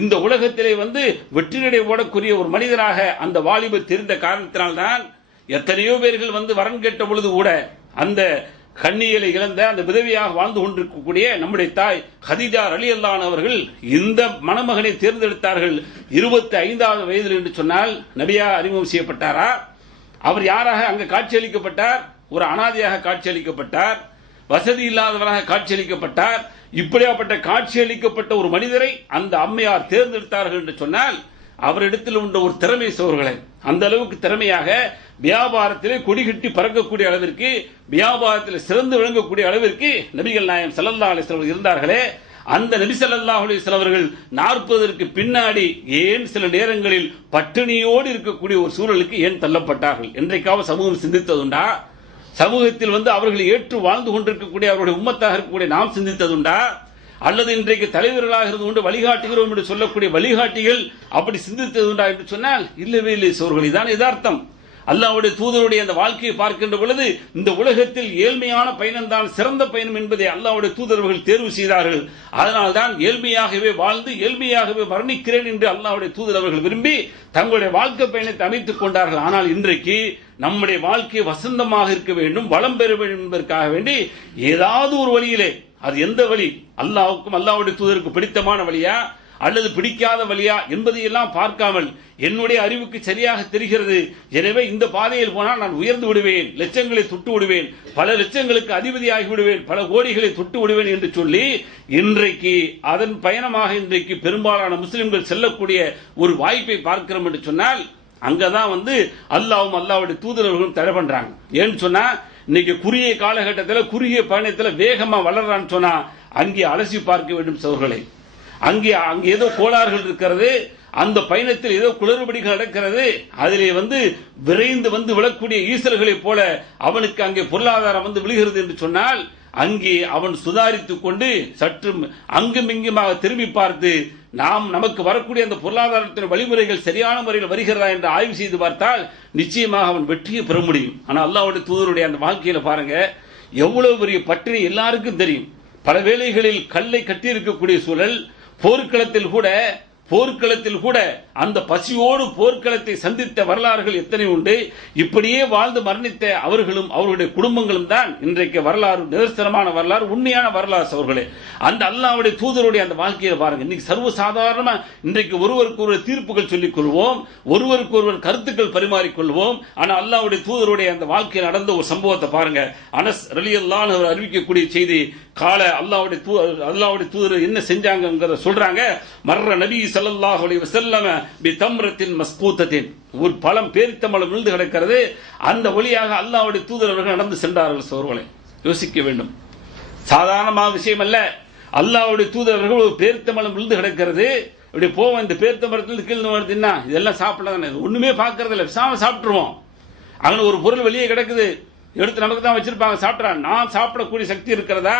இந்த உலகத்திலே வெற்றி நடை ஓடக்கூடிய ஒரு மனிதராக அந்த வாலிபர் தெரிந்த காரணத்தினால்தான் எத்தனையோ பேர்கள் வரன் கேட்ட பொழுது கூட அந்த கண்ணியலை இழந்த அந்த விதவியாக வாழ்ந்து கொண்டிருக்கக்கூடிய நம்முடைய தாய் ஹதீஜா ரலியல்லாஹு அன்ஹா அவர்கள் இந்த மணமகனை தேர்ந்தெடுத்தார்கள். 25வது வயதில் என்று சொன்னால் நபியா அறிமுகம் செய்யப்பட்டாரா? அவர் யாராக அங்கு காட்சியளிக்கப்பட்டார்? ஒரு அனாதையாக காட்சியளிக்கப்பட்டார், வசதி இல்லாதவராக காட்சியளிக்கப்பட்டார். இப்படியாப்பட்ட காட்சியளிக்கப்பட்ட ஒரு மனிதரை அந்த அம்மையார் தேர்ந்தெடுத்தார்கள் என்று சொன்னால் அவரிடத்தில் உள்ள ஒரு திறமை சோர்களே, அந்த அளவுக்கு திறமையாக வியாபாரத்திலே கொடிகட்டி பறக்கக்கூடிய அளவிற்கு, வியாபாரத்தில் சிறந்து விளங்கக்கூடிய அளவிற்கு நபிகள் நாயகம் ஸல்லல்லாஹு அலைஹி வஸல்லம் இருந்தார்களே. அந்த நபி ஸல்லல்லாஹு அலைஹி வஸல்லம் அவர்கள் 40ற்கு பின்னாடி ஏன் சில நேரங்களில் பட்டினியோடு இருக்கக்கூடிய ஒரு சூழலுக்கு ஏன் தள்ளப்பட்டார்கள் என்றைக்காவது சமூகம் சிந்தித்ததுண்டா? சமூகத்தில் அவர்கள் ஏற்று வாழ்ந்து கொண்டிருக்கக்கூடிய அவருடைய உம்மத்தாக இருக்கக்கூடிய நாம் சிந்தித்ததுண்டா? அல்லது இன்றைக்கு தலைவர்களாக இருந்து கொண்டு வழிகாட்டுகிறோம் என்று சொல்லக்கூடிய வழிகாட்டிகள் அப்படி சிந்தித்ததுண்டா என்று சொன்னால் இல்லவே இல்லை சோர்கள். இதான் யதார்த்தம். அல்லாஹ்வுடைய தூதருடைய அந்த வாழ்க்கையை பார்க்கின்ற பொழுது இந்த உலகத்தில் ஏழ்மையான பயணம் தான் சிறந்த பயணம் என்பதை அல்லாஹ்வுடைய தூதர்கள் தேர்வு செய்தார்கள். அதனால்தான் ஏழ்மையாகவே வாழ்ந்து ஏழ்மையாகவே மரணிக்கிறேன் என்று அல்லாஹ்வுடைய தூதர்கள் விரும்பி தங்களுடைய வாழ்க்கை பயணத்தை அமைத்துக் கொண்டார்கள். ஆனால் இன்றைக்கு நம்முடைய வாழ்க்கை வசந்தமாக இருக்க வேண்டும், வளம் பெற வேண்டும் என்பதற்காக வேண்டி ஏதாவது ஒரு வழியிலே, அது எந்த வழி, அல்லாஹ்வுக்கும் அல்லாஹ்வுடைய தூதருக்கு பிடித்தமான வழியா அல்லது பிடிக்காத வழியா என்பதையெல்லாம் பார்க்காமல் என்னுடைய அறிவுக்கு சரியாக தெரிகிறது, எனவே இந்த பாதையில் போனால் நான் உயர்ந்து விடுவேன், லட்சங்களை தொட்டு விடுவேன், பல லட்சங்களுக்கு அதிபதியாகி விடுவேன், பல கோடிகளை தொட்டு விடுவேன் என்று சொல்லி இன்றைக்கு அதன் பயணமாக இன்றைக்கு பெரும்பாலான முஸ்லிம்கள் செல்லக்கூடிய ஒரு வாய்ப்பை பார்க்கிறோம் என்று சொன்னால் அங்கதான் அல்லாஹ்வும் அல்லாஹ்வுடைய தூதர்களும் தடை பண்றாங்க. ஏன்னு சொன்னா இன்னைக்கு குறுகிய காலகட்டத்தில் குறுகிய பயணத்தில் வேகமா வளர்றான்னு சொன்னா அங்கே அலசி பார்க்க வேண்டும் சோர்களே. அங்கே ஏதோ கோளாறுகள் இருக்கிறது, அந்த பயணத்தில் ஏதோ குளறுபடிகள் நடக்கிறது, அதிலே விரைந்து விழக்கூடிய ஈசல்களை போல அவனுக்கு அங்கே பொருளாதாரம் விழுகிறது என்று சொன்னால் அங்கே அவன் சுதாரித்துக் கொண்டு சற்று அங்கும் இங்குமாக திரும்பி பார்த்து நமக்கு வரக்கூடிய அந்த பொருளாதாரத்தின் வழிமுறைகள் சரியான முறையில் வருகிறதா என்று ஆய்வு செய்து பார்த்தால் நிச்சயமாக அவன் வெற்றியை பெற முடியும். ஆனால் அல்லாஹ்வுடைய தூதருடைய அந்த வாழ்க்கையில பாருங்க, எவ்வளவு பெரிய பட்டினி எல்லாருக்கும் தெரியும். பல வேளைகளில் கல்லை கட்டி இருக்கக்கூடிய சூழல், போர்க்களத்தில் கூட அந்த பசியோடு போர்க்களத்தை சந்தித்த வரலாறுகள் எத்தனை உண்டு. இப்படியே வாழ்ந்து மரணித்த அவர்களும் அவர்களுடைய குடும்பங்களும் தான் இன்றைக்கு வரலாறு, நிதர்சனமான வரலாறு, உண்மையான வரலாறு அவர்களே. அந்த அல்லாஹ்வுடைய தூதருடைய அந்த வாழ்க்கையை பாருங்க. இன்னைக்கு சர்வசாதாரணமா இன்றைக்கு ஒருவருக்கு ஒரு தீர்ப்புகள் சொல்லிக் கொள்வோம், ஒருவருக்கு ஒருவர் கருத்துக்கள் பரிமாறிக்கொள்வோம். ஆனா அல்லாஹ்வுடைய தூதருடைய அந்த வாழ்க்கையில் நடந்த ஒரு சம்பவத்தை பாருங்க. அனஸ் ரலியல்லாஹு அன்ஹு அறிவிக்கக்கூடிய செய்தி, கால அல்லாஹ்வுடைய தூதர் என்ன செஞ்சாங்க சொல்றாங்க. மர்ர நபி ஸல்லல்லாஹு அலைஹி வஸல்லம் பி தம்ரத்தின் மஸ்கூத்தத்தின், ஒரு பழம் பேரித்தம்பழம் விழுந்து கிடக்கிறது, அந்த வழியாக அல்லாஹ்வுடைய தூதர் அவர்கள் நடந்து சென்றார்கள். சோர்வலை யோசிக்க வேண்டும், சாதாரணமான விஷயம் அல்ல. அல்லாஹ்வுடைய தூதர் அவர்கள் ஒரு பேரித்தம்பழம் விழுந்து கிடக்கிறது, இப்படி போவோம், இந்த பேரித்தம்பழத்தில் கீழ் வருதுன்னா இதெல்லாம் சாப்பிடலாம், ஒண்ணுமே பார்க்கறது இல்லை, சாப்பிட்டுருவோம். அங்கே ஒரு பொருள் வெளியே கிடக்குது, எடுத்து நமக்கு தான் வச்சிருப்பாங்க, சாப்பிட்றான், நான் சாப்பிடக்கூடிய சக்தி இருக்கிறதா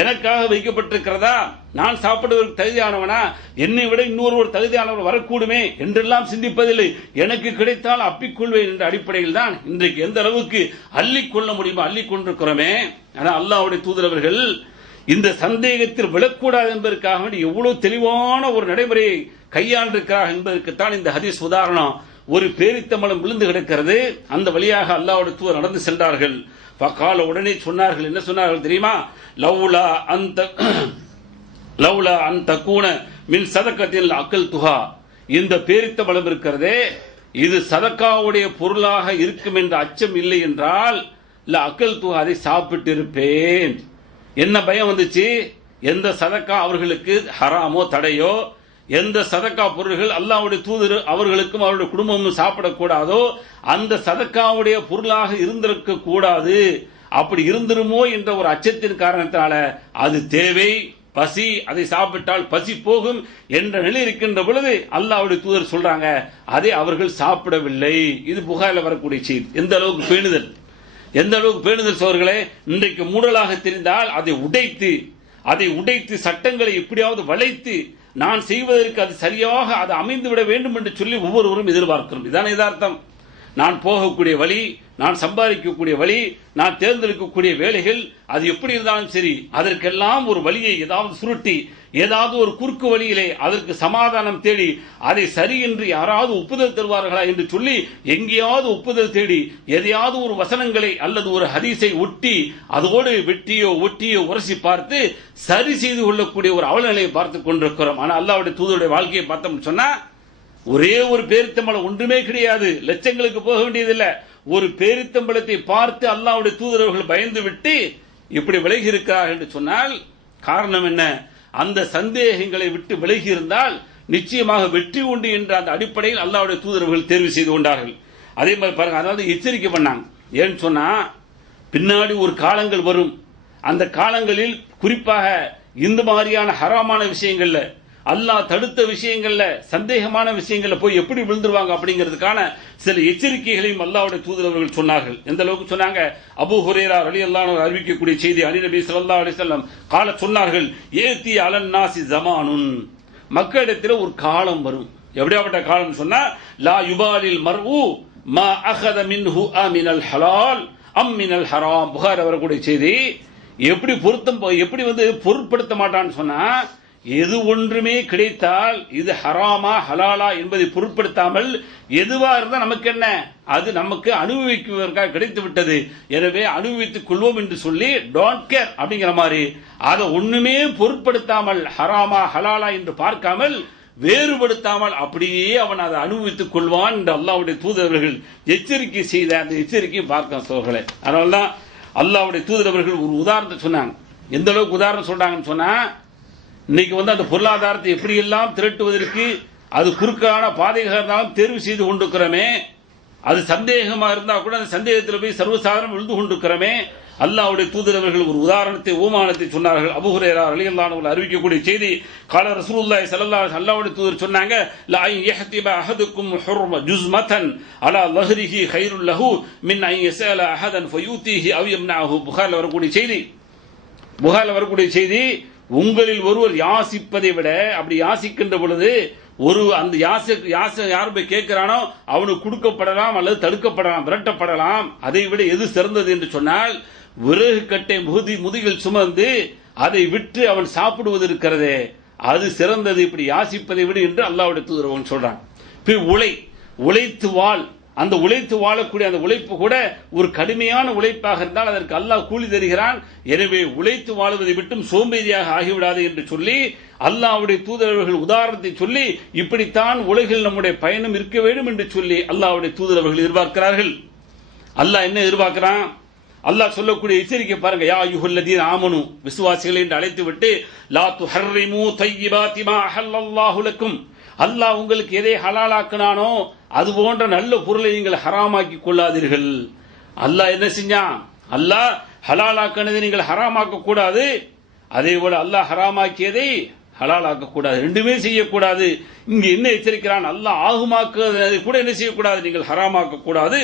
எனக்காக வைக்கப்பட்டிருக்கிறதா, நான் சாப்பிடுவதற்கு தகுதியானவனா, என்னை விட இன்னொருவர் தகுதியானவர் வரக்கூடுமே என்றெல்லாம் சிந்திப்பதில்லை. எனக்கு கிடைத்தால் அப்பிக்கொள்வேன் என்ற அடிப்படையில் தான் இன்றைக்கு எந்த அளவுக்கு அள்ளிக்கொள்ள முடியுமோ அள்ளிக்கொண்டிருக்கிறோமே. ஆனால் அல்லாஹ்வுடைய தூதரவர்கள் இந்த சந்தேகத்தில் விழக்கூடாது என்பதற்காக எவ்வளவு தெளிவான ஒரு நடைமுறையை கையாண்டிருக்கிறார் என்பதற்குத்தான் இந்த ஹதீஸ் உதாரணம். ஒரு பேரித்தம்பளம் விழுந்து கிடக்கிறது, அந்த வழியாக அல்லாஹ்வுடைய தூதர் நடந்து சென்றார்கள். பக்கால உடனே சொன்னார்கள், என்ன சொன்னார்கள் தெரியுமா? லவ்லா அந்த கூன மின் சதக்கத்தில் அக்கல் துஹா, இந்த பேரித்தம்பளம் இருக்கிறதே இது சதக்காவுடைய பொருளாக இருக்கும் என்ற அச்சம் இல்லை என்றால் அக்கல் துஹா அதை சாப்பிட்டு இருப்பேன். என்ன பயம் வந்துச்சு? எந்த சதக்கா அவர்களுக்கு ஹராமோ தடையோ, எந்த சதக்கா பொருள்கள் அல்லாஹ்வுடைய தூதர் அவர்களுக்கும் அவருடைய குடும்பமும் சாப்பிடக்கூடாதோ அந்த சதக்காவுடைய பொருளாக இருந்திருக்க கூடாது. அப்படி இருந்துருமோ என்ற ஒரு அச்சத்தின் காரணத்தால அது தேவை, பசி, அதை சாப்பிட்டால் பசி போகும் என்ற நிலை இருக்கின்ற பொழுது அல்லாஹ்வுடைய தூதர் சொல்றாங்க அதை அவர்கள் சாப்பிடவில்லை. இது புகாரில் வரக்கூடிய செய்தி. எந்த அளவுக்கு பேணுதல், எந்த அளவுக்கு பேணுதல் சோர்களே. இன்றைக்கு மூடலாக தெரிந்தால் அதை உடைத்து சட்டங்களை எப்படியாவது வளைத்து நான் செய்வதற்கு அது சரியாக அது அமைந்துவிட வேண்டும் என்று சொல்லி ஒவ்வொருவரும் எதிர்பார்க்கிறோம். இதான யதார்த்தம். நான் போகக்கூடிய வழி, நான் சம்பாதிக்கக்கூடிய வழி, நான் தேர்ந்தெடுக்கக்கூடிய வேலைகள், அது எப்படி இருந்தாலும் சரி அதற்கெல்லாம் ஒரு வழியை ஏதாவது சுருட்டி ஏதாவது ஒரு குறுக்கு வழியிலே அதற்கு சமாதானம் தேடி அதை சரி என்று யாராவது ஒப்புதல் தருவார்களா என்று சொல்லி எங்கேயாவது ஒப்புதல் தேடி எதையாவது ஒரு வசனங்களை அல்லது ஒரு ஹதீஸை ஒட்டி அதோடு வெட்டியோ ஒட்டியோ உரசி பார்த்து சரி செய்து கொள்ளக்கூடிய ஒரு அவலநிலையை பார்த்துக் கொண்டிருக்கிறோம். ஆனால் அல்லாஹ்வுடைய தூதருடைய வாழ்க்கையை பார்த்தோம்னு சொன்னா ஒரே ஒரு பேரித்தம்பளம் ஒன்றுமே கிடையாது, லட்சங்களுக்கு போக வேண்டியதில்லை. ஒரு பேரித்தம்பளத்தை பார்த்து அல்லாஹ்வுடைய தூதரவர்கள் பயந்து விட்டு இப்படி விலகி இருக்கிறார்கள் என்று சொன்னால் காரணம் என்ன? அந்த சந்தேகங்களை விட்டு விலகி இருந்தால் நிச்சயமாக வெற்றி உண்டு என்ற அந்த அடிப்படையில் அல்லாஹ்வுடைய தூதரவர்கள் தேர்வு செய்து கொண்டார்கள். அதே மாதிரி பாருங்க, அதாவது எச்சரிக்கை பண்ணாங்க. ஏன்னு சொன்னா பின்னாடி ஒரு காலங்கள் வரும், அந்த காலங்களில் குறிப்பாக இந்த மாதிரியான ஹராமான விஷயங்கள்ல அல்லாஹ் தடுத்த விஷயங்கள்ல சந்தேகமான விஷயங்கள்ல போய் எப்படி விழுந்துருவாங்க அப்படிங்கிறதுக்கான சில எச்சரிக்கைகளையும் அல்லாஹ்வுடைய தூதர் அவர்கள் சொன்னார்கள். எந்த அளவுக்கு சொன்னாங்க? அபூ ஹுரைரா ரலியல்லாஹு அன்ஹு அறிவிக்கக்கூடிய செய்தி, அலி நபி ஸல்லல்லாஹு அலைஹி வஸல்லம் கால சொன்னார்கள், ஏத்தி அலன் நாசி ஜமானுன், மக்களிடத்தில் ஒரு காலம் வரும். எப்படியாப்பட்ட காலம் சொன்னா, லா யுபாலில் மர்உ மா அகத மின்ஹு அமினல் ஹலால் அம் மினல் ஹராம். புகாரி வரக்கூடிய செய்தி. எப்படி பொருட்படுத்த மாட்டான்னு சொன்னா, எது ஒன்றுமே கிடைத்தால் இது ஹராமா ஹலாலா என்பதை பொருட்படுத்தாமல் எதுவா இருந்தா நமக்கு என்ன, அது நமக்கு அனுபவிக்குவதற்காக கிடைத்து விட்டது, எனவே அனுபவித்துக் கொள்வோம் என்று சொல்லி டோன்ட் கேர் அப்படிங்கிற மாதிரி அதை ஒண்ணுமே பொருட்படுத்தாமல் ஹராமா ஹலாலா என்று பார்க்காமல் வேறுபடுத்தாமல் அப்படியே அவன் அதை அனுபவித்துக் கொள்வான் என்று அல்லாஹ்வுடைய தூதரவர்கள் எச்சரிக்கை செய்த அந்த எச்சரிக்கையை பார்க்க சோழர்களே. அதனால்தான் அல்லாஹ்வுடைய தூதரவர்கள் ஒரு உதாரணத்தை சொன்னாங்க. எந்த அளவுக்கு உதாரணம் சொல்றாங்கன்னு சொன்னா, இன்னைக்கு அந்த பொருளாதாரத்தை எப்படி எல்லாம் திரட்டுவதற்கு அது குறுக்கான பாதைகள் இருந்தாலும் தேர்வு செய்து கொண்டிருக்கிறோமே, அது சந்தேகமா இருந்தா கூட அந்த சந்தேகத்தில் போய் சர்வசாதாரணம் விழுந்து கொண்டிருக்கிறோமே. அல்லாஹ்வுடைய தூதரவர்கள் ஒரு உதாரணத்தை ஓமானத்தை சொன்னார்கள். அபூ ஹுரைரா ரலியல்லாஹு அன்ஹு அறிவிக்கக்கூடிய செய்தி, கால ரசூலுல்லாஹி ஸல்லல்லாஹு அலைஹி வஸல்லம் அல்லாஹ்வுடைய தூதர் சொன்னாங்க, லா யஹ்திப அஹதுக்கும் ஹுர்ம ஜுஸ்மதன் அலா லஹ்ரிஹி கைருல் லஹு மின் அன் யஸஅல அஹதன் ஃபயூதிஹி அவ் யம்னஅஹு. புகாரில் வரக்கூடிய செய்தி, உங்களில் ஒருவர் யாசிப்பதை விட அப்படி யாசிக்கின்ற பொழுது அந்த யார் போய் கேட்கிறானோ அவனுக்கு கொடுக்கப்படலாம் அல்லது தடுக்கப்படலாம், விரட்டப்படலாம். அதை விட எது சிறந்தது என்று சொன்னால், விறகு கட்டை முதுகில் சுமந்து அதை விற்று அவன் சாப்பிடுவது இருக்கிறதே அது சிறந்தது இப்படி யாசிப்பதை விட என்று அல்லாஹ்வுடைய தூதர் சொல்றான். உழைத்து வாழ், அந்த உழைத்து வாழக்கூடிய அந்த உழைப்பு கூட ஒரு கடுமையான உழைப்பாக இருந்தால் அதற்கு அல்லாஹ் கூலி தருகிறான். எனவே உழைத்து வாழுவதை விட்டும் சோம்பேறியாக ஆகிவிடாது என்று சொல்லி அல்லாஹ்வுடைய தூதரவர்கள் உதாரணத்தை சொல்லி இப்படித்தான் உலகில் நம்முடைய பயணம் இருக்க வேண்டும் என்று சொல்லி அல்லாஹ்வுடைய தூதரவர்கள் எதிர்பார்க்கிறார்கள். அல்லாஹ் என்ன எதிர்பார்க்கிறான்? அல்லாஹ் சொல்லக்கூடிய எச்சரிக்கை பாருங்க, யா அய்யுஹல்லதீன ஆமனு, விசுவாசிகளை என்று அழைத்து விட்டு, லா துஹர்ரிமு தய்யிபாத்தி மா அஹல்லல்லாஹு லக்கும், அல்லாஹ் உங்களுக்கு எதை ஹலாலாக்கினானோ அது போன்ற நல்ல பொருளை நீங்கள் ஹராமாக்கி கொள்ளாதீர்கள். அல்லாஹ் என்ன செஞ்சான்? அல்லாஹ் ஹலாலாக்கினதை நீங்கள் ஹராமாக்க கூடாது, அதே போல அல்லாஹ் ஹராமாக்கியதை ஹலாலாக்க கூடாது, ரெண்டுமே செய்யக்கூடாது. இங்க என்ன எச்சரிக்கிறான்? அல்லாஹ் ஆகுமாக்குவதை கூட என்ன செய்யக்கூடாது, நீங்கள் ஹராமாக்க கூடாது.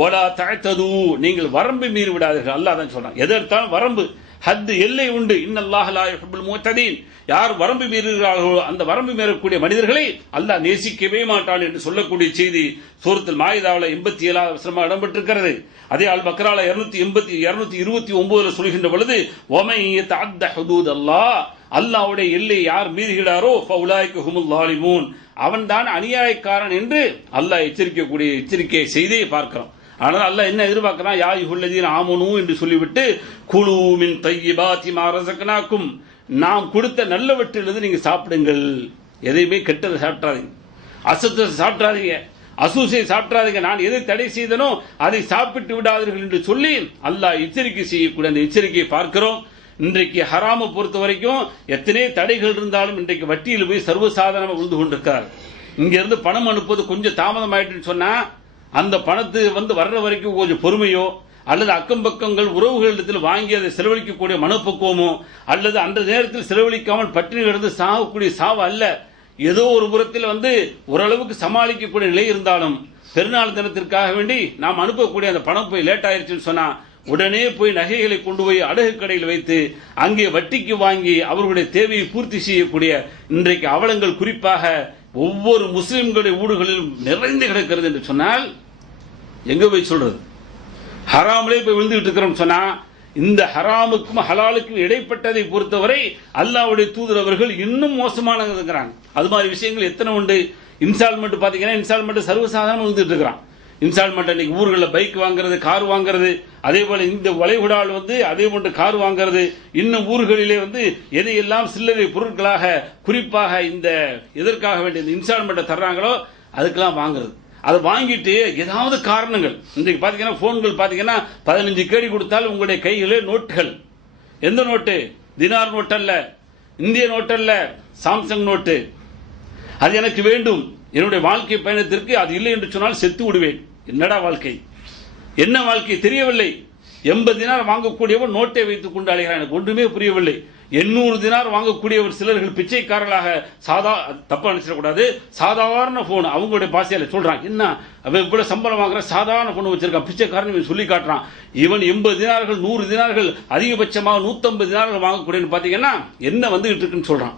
வலா தஅதது, நீங்கள் வரம்பு மீறி விடாதீர்கள். அல்லாஹ் தான் சொல்றான், எதற்கான வரம்பு ஹத் எல்லை உண்டு. இன்னல்லாஹ லா யுஹிப்புல் முஅ்ததீன், யார் வரம்பு மீறுகிறார்களோ அந்த வரம்பு மீறக்கூடிய மனிதர்களை அல்லாஹ் நேசிக்கவே மாட்டான் என்று சொல்லக்கூடிய செய்தி சூரத்துல் மாயிதாவில் 87வது வசனமாக இடம்பெற்றிருக்கிறது. அதே அல் பக்ரால 229 சொல்கின்ற பொழுது வமை யதஅத்த ஹுதூத் அல்லாஹ், அல்லாஹ்வுடைய எல்லை யார் மீறுகிறாரோ ஃபஉலாயிக ஹுமுல் ஸாலிமூன், அவன்தான் அநியாயக்காரன் என்று அல்லாஹ் எச்சரிக்கை செய்தியை பார்க்கிறோம். ஆனால் அல்லாஹ் என்ன எதிர்பார்க்கிறான், யா அய்யுஹல்லதீன ஆமனூ என்று சொல்லிவிட்டு குலூ மின் தய்யிபாத்தி மா ரஸக்னாக்கும், நாம் கொடுத்த நல்லவற்றிலிருந்து நீங்க சாப்பிடுங்கள், எதையுமே கெட்டதை சாப்பிடாதீங்க, அசுத்தத்தை சாப்பிடாதீங்க, அசூசை சாப்பிடாதீங்க, நான் எதை தடை செய்தனோ அதை சாப்பிட்டு விடாதீர்கள் என்று சொல்லி அல்லாஹ் எச்சரிக்கை செய்யக்கூடிய அந்த எச்சரிக்கையை பார்க்கிறோம். இன்றைக்கு ஹராமை பொறுத்த வரைக்கும் எத்தனை தடைகள் இருந்தாலும் இன்றைக்கு வட்டியில் போய் சர்வசாதாரணமாக விழுந்து கொண்டிருக்கிறார். இங்க இருந்து பணம் அனுப்புவது கொஞ்சம் தாமதம் ஆயிட்டுன்னு சொன்னா அந்த பணத்து வர்ற வரைக்கும் கொஞ்சம் பொறுமையோ அல்லது அக்கம் பக்கங்கள் உறவுகளிடத்தில் வாங்கி அதை செலவழிக்கக்கூடிய மனப்பக்குவமோ அல்லது அந்த நேரத்தில் செலவழிக்காமல் பட்டினி கிடந்து சாகக்கூடிய சாவு அல்ல. ஏதோ ஒரு புறத்தில் ஓரளவுக்கு சமாளிக்கக்கூடிய நிலை இருந்தாலும் பெருநாள் தினத்திற்காக வேண்டி நாம் அனுப்பக்கூடிய அந்த பணம் போய் லேட் ஆயிருச்சுன்னு சொன்னா உடனே போய் நகைகளை கொண்டு போய் அடகு கடையில் வைத்து அங்கே வட்டிக்கு வாங்கி அவர்களுடைய தேவையை பூர்த்தி செய்யக்கூடிய இன்றைக்கு அவலங்கள் குறிப்பாக ஒவ்வொரு முஸ்லிம்களுடைய ஊடுகளிலும் நிறைந்து கிடக்கிறது என்று சொன்னால் எங்க போய் சொல்றது? ஹராமிலே போய் விழுந்துட்டு இருக்கிறோம் சொன்னா இந்த ஹராமுக்கும் ஹலாலுக்கும் இடைப்பட்டதை பொறுத்தவரை அல்லாஹ்வுடைய தூதர் அவர்கள் இன்னும் மோசமானது இருக்கிறாங்க. அது மாதிரி விஷயங்கள் எத்தனை உண்டு. இன்ஸ்டால்மெண்ட் பாத்தீங்கன்னா இன்ஸ்டால்மெண்ட் சர்வசாதாரணம் விழுந்துட்டு இருக்கிறான். இன்ஸ்டால்மெண்ட் இன்னைக்கு ஊர்களில் பைக் வாங்குறது, கார் வாங்குறது, அதே போல இந்த வளைகுடால் அதே போன்று கார் வாங்குறது, இன்னும் ஊர்களிலே எதையெல்லாம் சில்லறை பொருட்களாக குறிப்பாக இந்த எதற்காக வேண்டிய இந்த இன்ஸ்டால்மெண்ட்டை தர்றாங்களோ அதுக்கெல்லாம் வாங்குறது. அதை வாங்கிட்டு ஏதாவது காரணங்கள் இன்றைக்கு பாத்தீங்கன்னா போன்கள் பாத்தீங்கன்னா 15 கேடி கொடுத்தால் உங்களுடைய கையிலே நோட்டுகள். எந்த நோட்டு? தினார் நோட்டு அல்ல, இந்திய நோட்டு அல்ல, சாம்சங் நோட்டு. அது எனக்கு வேண்டும், என்னுடைய வாழ்க்கை பயணத்திற்கு அது இல்லை என்று சொன்னால் செத்து விடுவேன். என்னடா வாழ்க்கை, என்ன வாழ்க்கை தெரியவில்லை. 80 தினார் வாங்கக்கூடியவர் நோட்டை வைத்துக் கொண்டு அழைகிறார். எனக்கு ஒன்றுமே புரியவில்லை. 800 தினார் வாங்கக்கூடியவர் சிலர்கள் பிச்சைக்காரர்களாக தப்பா நினைச்சிடக்கூடாது, சாதாரண போன் அவங்களுடைய பாஷையில சொல்றாங்க. என்ன அவன் இவ்வளவு சம்பளம் வாங்குற, சாதாரண போன் வச்சிருக்கான், பிச்சைக்காரன் சொல்லி காட்டுறான். இவன் 80 தினார்கள் 100 தினார்கள் அதிகபட்சமாக 150 தினார்கள் வாங்கக்கூடியன்னு பாத்தீங்கன்னா என்ன வந்துகிட்டு இருக்குன்னு சொல்றான்.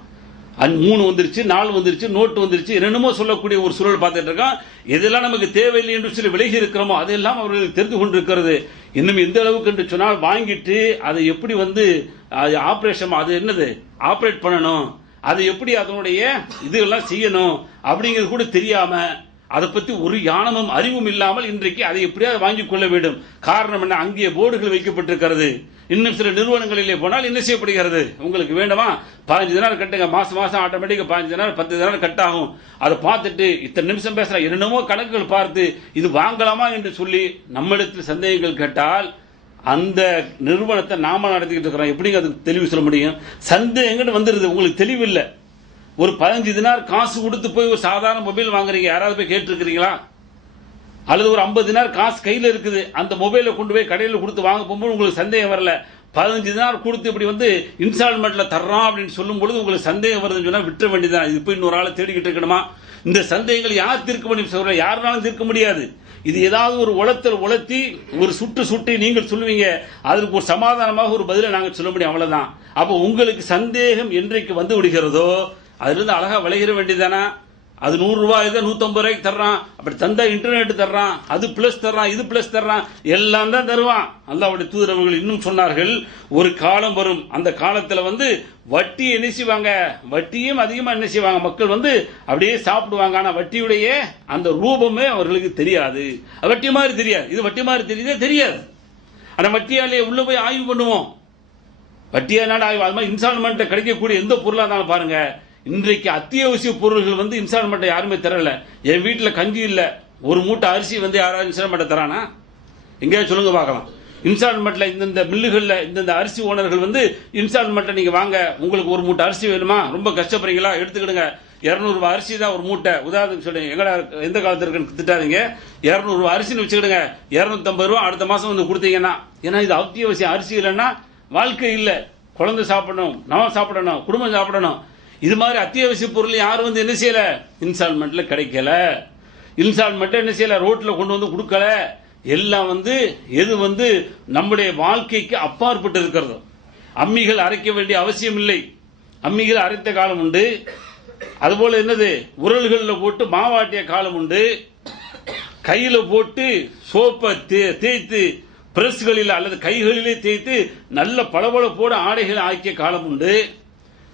3 வந்துருச்சு, 4 வந்துருச்சு, நோட்டு வந்துருச்சு, என்னென்னமோ சொல்லக்கூடிய ஒரு சூழல் பார்த்துட்டு இருக்கான். எதெல்லாம் நமக்கு தேவையில்லை என்று சொல்லி விலகி இருக்கிறோமோ அதெல்லாம் அவர்களுக்கு தெரிந்து கொண்டிருக்கிறது. இன்னும் எந்த அளவுக்கு என்று சொன்னால் வாங்கிட்டு அதை எப்படி ஆபரேஷன், அது என்னது ஆபரேட் பண்ணணும், அதை எப்படி அதனுடைய இதெல்லாம் செய்யணும் அப்படிங்கிறது கூட தெரியாம அதை பத்தி ஒரு ஞானமும் அறிவும் இல்லாமல் இன்றைக்கு அதை எப்படியாவது வாங்கிக் கொள்ள வேண்டும். காரணம் என்ன? அங்கே போர்டுகள் வைக்கப்பட்டிருக்கிறது. இன்னும் சில நிறுவனங்களிலே போனால் என்ன செய்யப்படுகிறது, உங்களுக்கு வேண்டுமா 15 தினார் கட்டுங்க, மாசம் ஆட்டோமேட்டிக்கா 15 தினார் 10 தினார் கட் ஆகும். அதை பார்த்துட்டு இத்தனை நிமிஷம் பேசுற என்னென்னமோ கணக்குகள் பார்த்து இது வாங்கலாமா என்று சொல்லி நம்மிடத்தில் சந்தேகங்கள் கேட்டால் அந்த நிறுவனத்தை நாம நடத்திக்கிட்டு இருக்கிறோம். எப்படிங்க அதுக்கு தெளிவு சொல்ல முடியும்? சந்தேகங்கள் வந்துருது, உங்களுக்கு தெளிவு இல்லை. ஒரு 15 தினார் காசு கொடுத்து போய் ஒரு சாதாரண மொபைல் வாங்குறீங்க, யாராவது போய் கேட்டு இருக்கிறீங்களா? அல்லது ஒரு 50 தினார் காசு கையில இருக்குது, அந்த மொபைலை கொண்டு போய் கடையில் கொடுத்து வாங்க போகும்போது உங்களுக்கு சந்தேகம் வரல. 15 தினார் கொடுத்து இப்படி இன்ஸ்டால்மெண்ட்ல தர்றான் அப்படின்னு சொல்லும் பொழுது உங்களுக்கு சந்தேகம் வருதுன்னு சொன்னா விட்டுற வேண்டியதான். இது போய் இன்னொரு ஆளை தேடிக்கிட்டு இருக்கணுமா? இந்த சந்தேகங்கள் யார் தீர்க்க முடியும் சொல்ற? யாருனாலும் தீர்க்க முடியாது. இது ஏதாவது ஒரு உளத்தி ஒரு சுட்டி நீங்கள் சொல்லுவீங்க, அதுக்கு ஒரு சமாதானமாக ஒரு பதிலை நாங்கள் சொல்ல முடியும், அவ்வளவுதான். அப்போ உங்களுக்கு சந்தேகம் என்றைக்கு வந்து விடுகிறதோ அதுல இருந்து அழகா விளையிற வேண்டியதானா? அது 100 ரூபாய் 150 ரூபாய்க்கு தர்றான், அப்படி தந்தா இன்டர்நெட் தர்றான், அது பிளஸ் தர்றான், இது பிளஸ் தர்றான், எல்லாம் தான் தருவான். அல்லாஹ்வுடைய தூதர் அவர்கள் இன்னும் சொன்னார்கள், ஒரு காலம் வரும், அந்த காலத்துல வட்டி என்ன செய்வாங்க, வட்டியும் அதிகமா என்ன செய்வாங்க, மக்கள் அப்படியே சாப்பிடுவாங்க. ஆனா வட்டியுடைய அந்த ரூபமே அவர்களுக்கு தெரியாது. வட்டி மாதிரி தெரியாது, இது வட்டி மாதிரி தெரியுதே தெரியாது. ஆனா வட்டியாலே உள்ள போய் ஆய்வு பண்ணுவோம், வட்டியால ஆய்வு. அது மாதிரி இன்ஸ்டால்மெண்ட் கிடைக்கக்கூடிய எந்த பொருளா இருந்தாலும் பாருங்க, இன்றைக்கு அத்தியாவசிய பொருள்கள் இன்ஸ்டால்மெண்ட் யாருமே தரல. என் வீட்டுல கஞ்சி இல்ல, ஒரு மூட்டை அரிசி யாராவது இன்ஸ்டால்மெண்ட் தரானா? எங்கேயாவது சொல்லுங்க பார்க்கலாம். இன்ஸ்டால்மெண்ட்ல இந்த மில்லுகள்ல இந்த அரிசி ஓனர்கள் இன்ஸ்டால்மெண்ட் நீங்க வாங்க, உங்களுக்கு ஒரு மூட்டை அரிசி வேணுமா, ரொம்ப கஷ்டப்படுறீங்களா, எடுத்துக்கிடுங்க, 200 ரூபாய் அரிசி தான் ஒரு மூட்டை. உதாரணத்துக்கு சொல்லுங்க, எங்கடா எந்த காலத்துல இருக்குன்னு திட்டாதீங்க, 200 ரூபாய் அரிசின்னு வச்சுக்கிடுங்க, 250 ரூபாய் அடுத்த மாசம் கொடுத்தீங்கன்னா. ஏன்னா இது அத்தியாவசியம். அரிசி இல்லைன்னா வாழ்க்கை இல்லை. குழந்தை சாப்பிடணும், நம்ம சாப்பிடணும், குடும்பம் சாப்பிடணும். இது மாதிரி அத்தியாவசிய பொருள் யாரும் என்ன செய்யல, இன்ஸ்டால்மெண்ட்ல கிடைக்கல. இன்ஸ்டால்மெண்ட் என்ன செய்யல, ரோட்ல கொண்டு கொடுக்கல. எல்லாம் எது நம்முடைய வாழ்க்கைக்கு அப்பாற்பட்டு இருக்கிறது. அம்மிகள் அரைக்க வேண்டிய அவசியம் இல்லை. அம்மிகள் அரைத்த காலம் உண்டு. அதுபோல என்னது உரல்களில் போட்டு மாவாட்டிய காலம் உண்டு. கையில போட்டு சோப்பை தேய்த்து பிரஸ்களில் அல்லது கைகளிலே தேய்த்து நல்ல பளபளப்போடு ஆடைகளை ஆக்கிய காலம் உண்டு.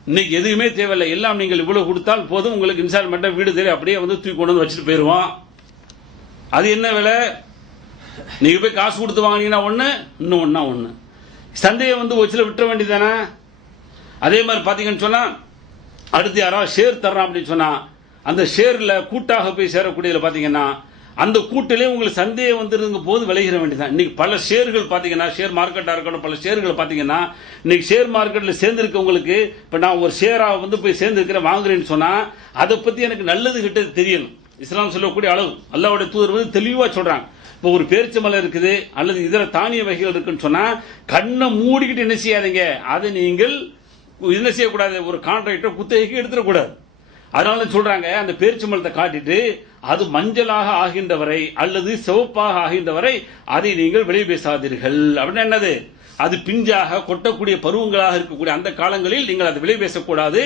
இன்னைக்கு எதுவுமே தேவையில்லை. எல்லாம் நீங்கள் இவ்வளவு கொடுத்தால் போதும், உங்களுக்கு இன்ஸ்டால்மெண்ட்டா வீடு தேடி அப்படியே வந்து தூக்கி கொண்டு வந்து வச்சுட்டு போயிடுவோம். அது என்ன விலை? நீங்க போய் காசு கொடுத்து வாங்கினீங்கன்னா ஒண்ணு, இன்னும் ஒன்னா ஒண்ணு. சந்தையை வந்து வச்சுல விட்டுற வேண்டியதானே. அதே மாதிரி பாத்தீங்கன்னு சொன்னா அடுத்து யாராவது ஷேர் தர்றான் அப்படின்னு சொன்னா அந்த ஷேர்ல கூட்டாக போய் சேரக்கூடியதுல பாத்தீங்கன்னா அந்த கூட்டிலே உங்களுக்கு சந்தேகம் வந்துருங்க போது விளைகிற வேண்டியதான். இன்னைக்கு பல ஷேர்கள் பாத்தீங்கன்னா ஷேர் மார்க்கெட்டா இருக்கணும், பல ஷேர்கள் பாத்தீங்கன்னா இன்னைக்கு ஷேர் மார்க்கெட்ல சேர்ந்திருக்கவங்களுக்கு இப்ப நான் ஒரு ஷேரா வந்து போய் சேர்ந்திருக்கிறேன் வாங்குறேன்னு சொன்னா அதை பத்தி எனக்கு நல்லது கிட்டது தெரியணும். இஸ்லாம் சொல்லக்கூடிய அளவு அல்லாஹ்வுடைய தூதர் வந்து தெளிவா சொல்றாங்க. இப்போ ஒரு பேரிச்சம்பழம் இருக்குது அல்லது இதர தானிய வகைகள் இருக்குன்னு சொன்னா கண்ணை மூடிக்கிட்டு என்ன செய்யாதீங்க, அதை நீங்கள் என்ன செய்யக்கூடாது, ஒரு கான்ட்ராக்டர் குத்தகைக்கு எடுத்துடக்கூடாது. அதனால சொல்றாங்க அந்த பேரிச்சம்பழத்தை காட்டிட்டு அது மஞ்சளாக ஆகின்ற வரை அல்லது சிவப்பாக ஆகின்ற வரை அதை நீங்கள் விலை பேசாதீர்கள். அப்படின்னா என்னது, அது பிஞ்சாக கொட்டக்கூடிய பருவங்களாக இருக்கக்கூடிய அந்த காலங்களில் நீங்கள் அதை விலை பேசக்கூடாது.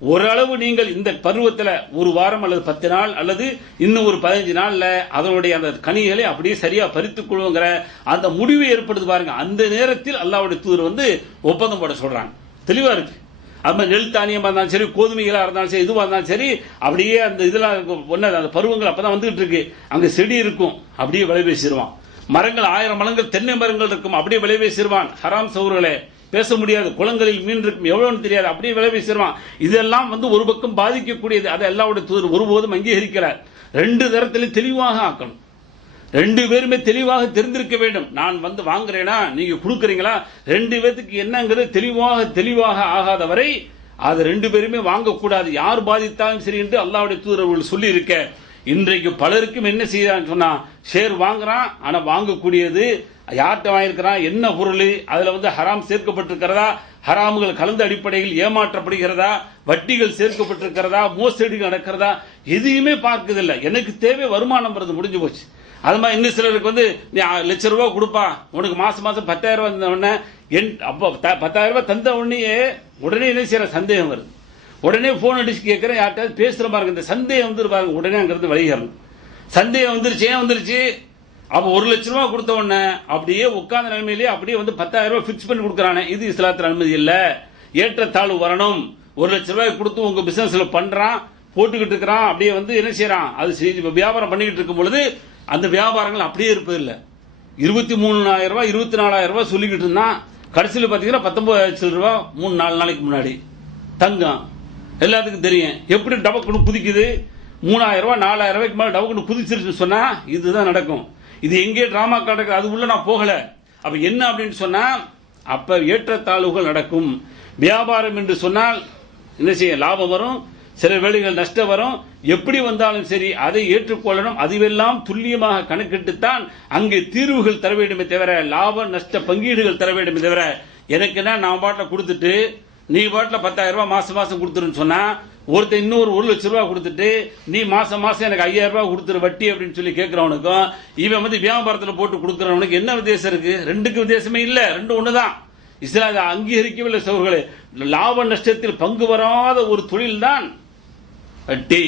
ஓரளவு நீங்கள் இந்த பருவத்தில் ஒரு வாரம் அல்லது 10 நாள் அல்லது இன்னும் ஒரு 15 நாள்ல அதனுடைய அந்த கனிகளை அப்படியே சரியா பறித்துக் கொள்ளுங்கிற அந்த முடிவு ஏற்படுது பாருங்க. அந்த நேரத்தில் அல்லாஹ்வுடைய தூதர் வந்து ஒப்பந்தம் போட சொல்றாங்க. தெளிவா இருக்கு. அது மாதிரி நெல் தானியமா இருந்தாலும் சரி, கோதுமைகளா இருந்தாலும் சரி, இதுவா இருந்தாலும் சரி, அப்படியே அந்த இதெல்லாம் ஒன்னு அந்த பருவங்கள் அப்பதான் வந்துகிட்டு இருக்கு. அங்க செடி இருக்கும், அப்படியே விலை பேசிடுவான். மரங்கள் 1000 மரங்கள் தென்னை மரங்கள் இருக்கும், அப்படியே விலை பேசிடுவான். ஹராம் சௌர்களே பேச முடியாது. குளங்களில் மீன் இருக்கும், எவ்வளவுன்னு தெரியாது, அப்படியே விலை பேசிடுவான். இதெல்லாம் வந்து ஒரு பக்கம் பாதிக்கக்கூடியது. அதை அல்லாஹ்வுடைய தூதர் ஒருபோதும் அங்கீகரிக்கிறார். 2 தரத்திலும் தெளிவாக ஆக்கணும். 2 பேருமே தெளிவாக தெரிந்திருக்க வேண்டும். நான் வந்து வாங்குறேனா, நீங்க கொடுக்குறீங்களா, 2 பேருக்கு என்னங்கிறது தெளிவாக ஆகாத வரை அது 2 பேருமே வாங்கக்கூடாது. யார் பாதித்தாலும் சரி என்று அல்லாஹ்வுடைய தூதர் சொல்லி இருக்க. இன்றைக்கு பலருக்கும் என்ன செய்யறான்னு சொன்னா ஷேர் வாங்குறான், ஆனா வாங்கக்கூடியது யார்கிட்ட வாங்கியிருக்கிறான், என்ன பொருள், அதுல வந்து ஹராம் சேர்க்கப்பட்டிருக்கிறதா, ஹராமுகள் கலந்த அடிப்படையில் ஏமாற்றப்படுகிறதா, வட்டிகள் சேர்க்கப்பட்டிருக்கிறதா, மோசடி நடக்கிறதா, எதையுமே பார்க்கதில்லை. எனக்கு தேவை வருமானம் வருது, முடிஞ்சு போச்சு. அது மாதிரி இன்னும் சிலருக்கு வந்து நீ ₹1,00,000 கொடுப்பா, உனக்கு மாசம் 10,000 தந்த உடனே அப்போ 10,000 ரூபாய் தந்த உடனே என்ன செய்யற சந்தேகம் வருது. உடனே போன் அடிச்சு கேட்கிறேன், யார்கிட்ட பேசுற பாருங்க, இந்த சந்தேகம் வந்து பாருங்க, உடனே அங்கிருந்து வழிகிறோம். சந்தேகம் வந்துருச்சு, ஏன் வந்துருச்சு, அப்ப ₹1,00,000 கொடுத்த உடனே அப்படியே உட்கார்ந்த நிலைமையிலேயே அப்படியே வந்து 10,000 ரூபாய் பிக்ஸ் பண்ணி கொடுக்கறானே, இது இஸ்லாத்துல அனுமதி இல்ல. ஏற்றத்தாழ்வு வரணும். ₹1,00,000 கொடுத்து உங்க பிசினஸ்ல பண்றான், போட்டுக்கிட்டு இருக்கிறான், அப்படியே வந்து என்ன செய்யறான், அது வியாபாரம் பண்ணிக்கிட்டு இருக்கும் பொழுது அந்த வியாபாரங்கள் அப்படியே இருப்பதில்லை. 23,000 ரூபாய் 24,000 ரூபாய் சொல்லிக்கிட்டு இருந்தான். கடைசியில் பாத்தீங்கன்னா 19,000 ரூபாய் 3-4 நாளைக்கு முன்னாடி தங்கம் எல்லாத்துக்கும் தெரியும் எப்படி டபக்குன்னு குதிக்குது. 3,000 ரூபாய் 4,000 ரூபாய்க்கு மேல டபக்குன்னு குதிச்சிருச்சுன்னு சொன்னா இதுதான் நடக்கும். இது எங்கே டிராமா நடக்குது, அது உள்ள நான் போகல. அப்ப என்ன அப்படின்னு சொன்னா அப்ப ஏற்றத்தாழ்வுகள் நடக்கும். வியாபாரம் என்று சொன்னால் என்ன செய்ய, லாபம் வரும், சில வேளைகள் நஷ்டம் வரும். எப்படி வந்தாலும் சரி அதை ஏற்றுக்கொள்ளணும். அதுவெல்லாம் துல்லியமாக கணக்கிட்டுத்தான் அங்கே தீர்வுகள் தர வேண்டுமே தவிர லாப நஷ்ட பங்கீடுகள் தர வேண்டுமே தவிர எனக்கு என்ன நான் பாட்டில் கொடுத்துட்டு நீ பாட்டில் 10,000 ரூபாய் மாசம் கொடுத்துருன்னு சொன்னா ஒருத்தர் இன்னொரு ₹1,00,000 கொடுத்துட்டு நீ மாசம் எனக்கு 5,000 ரூபாய் கொடுத்துரு வட்டி அப்படின்னு சொல்லி கேட்கிறவனுக்கும் இவன் வந்து வியாபாரத்தில் போட்டு கொடுக்கறவனுக்கு என்ன வித்தியாசம் இருக்கு? ரெண்டுக்கு வித்தியாசமே இல்ல, ரெண்டும் ஒண்ணுதான். இஸ்லாம் அங்கீகரிக்கவில்லை சகோதரர்களே. லாப நஷ்டத்தில் பங்கு வராத ஒரு தொழில் தான் வட்டி.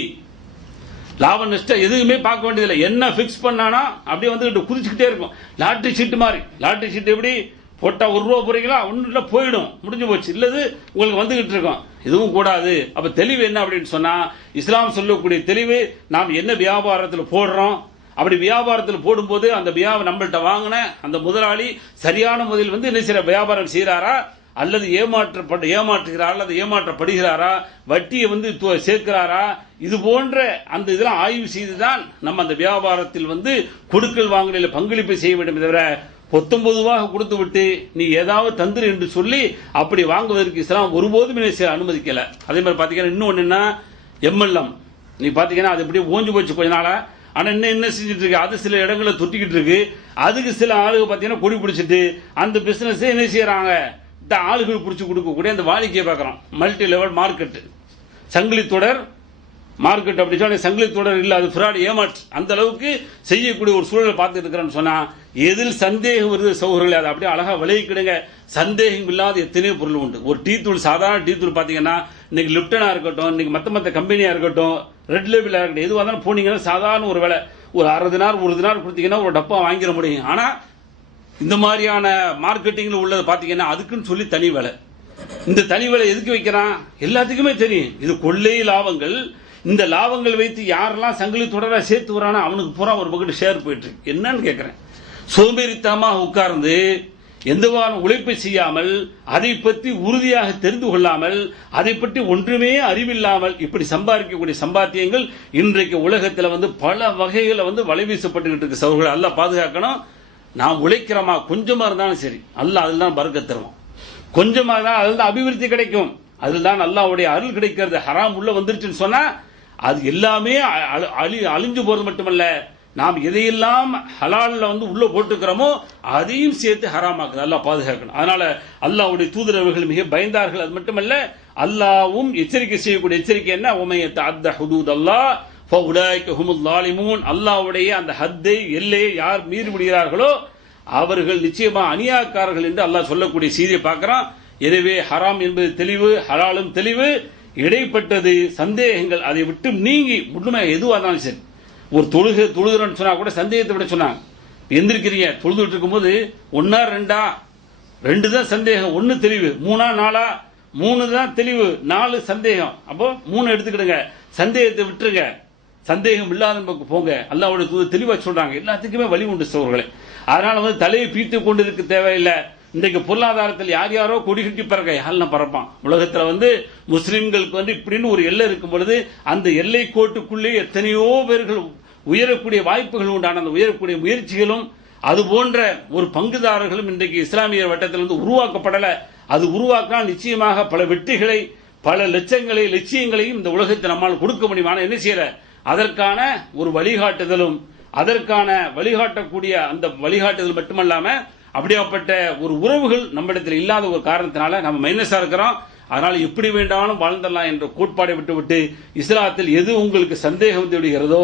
லாப நஷ்டம் எதுவுமே பார்க்க வேண்டியதில்லை. என்ன பிக்ஸ் பண்ணானா அப்படியே வந்து குதிச்சுக்கிட்டே இருக்கும். லாட்டரி சீட்டு மாதிரி. லாட்டரி சீட்டு எப்படி போட்டா ₹1 போறீங்களா, ஒன்றுல போயிடும், முடிஞ்சு போச்சு. இல்லது உங்களுக்கு வந்துகிட்டு இருக்கோம். இதுவும் கூடாது. அப்ப தெளிவு என்ன அப்படின்னு சொன்னா இஸ்லாம் சொல்லக்கூடிய தெளிவு, நாம் என்ன வியாபாரத்தில் போடுறோம், அப்படி வியாபாரத்தில் போடும்போது அந்த நம்மள்ட்ட வாங்கின அந்த முதலாளி சரியான முறையில் வந்து என்ன செய்யற வியாபாரம் செய்யறாரா அல்லது ஏமாற்றுகிறாரா அல்லது ஏமாற்றப்படுகிறாரா, வட்டியை வந்து சேர்க்கிறாரா, இது போன்ற அந்த இதெல்லாம் ஆய்வு செய்துதான் நம்ம அந்த வியாபாரத்தில் வந்து கொடுக்கல் வாங்கலில் பங்களிப்பு செய்ய வேண்டும். தவிர பொதுவாக கொடுத்து விட்டு நீ ஏதாவது தந்துரு என்று சொல்லி அப்படி வாங்குவதற்கு இஸ்லாம் ஒருபோதும் அனுமதிக்கல. அதே மாதிரி பாத்தீங்கன்னா இன்னொன்னு என்ன, MLM நீ பாத்தீங்கன்னா அது எப்படி ஓஞ்சு போச்சு கொஞ்ச நாளா. ஆனா என்ன செஞ்சுட்டு இருக்கு, அது சில இடங்களை தொட்டிக்கிட்டு இருக்கு. அதுக்கு சில ஆளுங்க பாத்தீங்கன்னா கொடி பிடிச்சிட்டு அந்த பிசினஸ் என்ன செய்யறாங்க, ஆளுகள் பிடிச்சி கொடுக்கக்கூடிய அந்த வாடிக்கையை பார்க்கிறோம். மல்டி லெவல் மார்க்கெட், சங்கிலி தொடர் மார்க்கெட் அப்படி சொன்னா சங்கிலி தொடர் இல்ல, அது ஃப்ராட் ஏமாற்று அந்த அளவுக்கு செய்யக்கூடிய ஒரு சூழலை பார்த்துட்டு இருக்கிறேன்னு சொன்னா எதில் சந்தேகம் வருது சகோதரர்களே அதை அப்படியே அழகா விளைவிக்கிடுங்க. சந்தேகம் இல்லாத எத்தனையோ பொருள் உண்டு. ஒரு டீ தூள், சாதாரண டீ தூள் பாத்தீங்கன்னா இன்னைக்கு லிப்டனா இருக்கட்டும், இன்னைக்கு மத்த கம்பெனியா இருக்கட்டும், ரெட் லேபிளா இருக்கட்டும், எதுவாக இருந்தாலும் போனீங்கன்னா சாதாரண ஒரு விலை, ஒரு 60 தினார் 1 தினார் கொடுத்தீங்கன்னா ஒரு டப்பா வாங்கிட முடியும். ஆனா இந்த மாதிரியான மார்க்கெட்டிங்ல உள்ளது பாத்தீங்கன்னா அதுக்குன்னு சொல்லி தனி விலை. இந்த தனி விலை எதுக்கு வைக்கிறான் எல்லாத்துக்குமே தெரியும். இது கொள்ளை லாபங்கள். இந்த லாபங்கள் வைத்து யாரெல்லாம் சங்கிலி தொடர சேர்த்து வரானோ அவனுக்கு பூரா ஒரு பக்கத்து ஷேர் போயிட்டு இருக்கு. என்னன்னு கேட்கிறேன். சோம்பேறித்தனமாக உட்கார்ந்து எந்தவான உழைப்பை செய்யாமல், அதை பற்றி உறுதியாக தெரிந்து கொள்ளாமல், அதை பற்றி ஒன்றுமே அறிவில்லாமல் இப்படி சம்பாதிக்கக்கூடிய சம்பாத்தியங்கள் இன்றைக்கு உலகத்தில் பல வகைகளை வலைவீசப்பட்டுக்கிட்டு இருக்கு. சகோதரர்கள் அல்லாஹ் பாதுகாக்கணும். நாம் உழைக்கிறோமா கொஞ்சமா இருந்தாலும் சரி, அல்லாஹ் அதில் தான் பரக்கத் தருவான். கொஞ்சமா தான் அதில் தான் அபிவிருத்தி கிடைக்கும், அதில் தான் அல்லாஹ்வுடைய அருள் கிடைக்கிறது. ஹராம் உள்ள வந்துருச்சுன்னு சொன்னா அது எல்லாமே அழிஞ்சு போறது மட்டுமல்ல, நாம் எதையெல்லாம் ஹலால்ல உள்ள போட்டுக்கிறோமோ அதையும் சேர்த்து ஹராமாக்குது. அல்லாஹ் பாதுகாக்கணும். அதனால அல்லாஹ்வுடைய தூதரவர்கள் மிக பயந்தார்கள். அது மட்டுமல்ல, அல்லாஹ்வும் எச்சரிக்கை செய்யக்கூடிய எச்சரிக்கை என்ன? உமையத் அத்த ஹுதூத் அல்லாஹ் ஃபஉலாயிக ஹுமுல் ஸாலிமூன். அல்லாஹ்வுடைய அந்த ஹத்தை, எல்லையை யார் மீறி விடுகிறார்களோ அவர்கள் நிச்சயமா அநியாயக்காரர்கள் என்று அல்லாஹ் சொல்லக்கூடிய செய்தியை பார்க்கிறோம். எனவே ஹராம் என்பது தெளிவு, ஹலாலும் தெளிவு, இடைப்பட்டது சந்தேகங்கள் அதை விட்டு நீங்கி முழுமையாக எதுவாக இருந்தாலும் சரி. ஒரு தொழுகிறன்னு சொன்னா கூட சந்தேகத்தை விட சொன்னாங்க. எந்திரிக்கிறீங்க, தொழுதுட்டு இருக்கும்போது 1 2 2 தான் சந்தேகம், 1 தெளிவு, 3 4 3 தான் தெளிவு, 4 சந்தேகம். அப்போ 3 எடுத்துக்கிடுங்க, சந்தேகத்தை விட்டுருங்க, சந்தேகம் இல்லாத பக்கம் போங்க. அல்லாஹ்வுடைய தூதர் தெளிவா சொல்றாங்க. எல்லாத்துக்குமே வழி உண்டு சகோதரர்களே. அதனால தலையை பீத்து கொண்டு இருக்க தேவையில்லை. இன்றைக்கு பொருளாதாரத்தில் யார் யாரோ கொடி கட்டி பறக்க யாருன்னா பறப்பான். உலகத்துல முஸ்லிம்களுக்கு இப்படின்னு ஒரு எல்லை இருக்கும் பொழுது அந்த எல்லை கோட்டுக்குள்ளே எத்தனையோ பேர்கள் உயரக்கூடிய வாய்ப்புகள் உண்டான அந்த உயரக்கூடிய முயற்சிகளும் அது போன்ற ஒரு பங்குதாரர்களும் இன்றைக்கு இஸ்லாமிய வட்டத்தில் உருவாக்கப்படல. அது உருவாக்கினால் நிச்சயமாக பல வெற்றிகளை, பல லட்சியங்களையும் இந்த உலகத்தை நம்மால் கொடுக்க முடியுமான என்ன செய்யற அதற்கான ஒரு வழிகாட்டுதலும், அதற்கான வழிகாட்டக்கூடிய அந்த வழிகாட்டுதல் மட்டுமல்லாம அப்படியாப்பட்ட ஒரு உறவுகள் நம்மிடத்தில் இல்லாத ஒரு காரணத்தினால நம்ம மைனஸா இருக்கிறோம். அதனால எப்படி வேண்டாலும் வாழ்ந்தலாம் என்ற கோட்பாடை விட்டுவிட்டு இஸ்லாத்தில் எது உங்களுக்கு சந்தேகம் தெரிகிறதோ,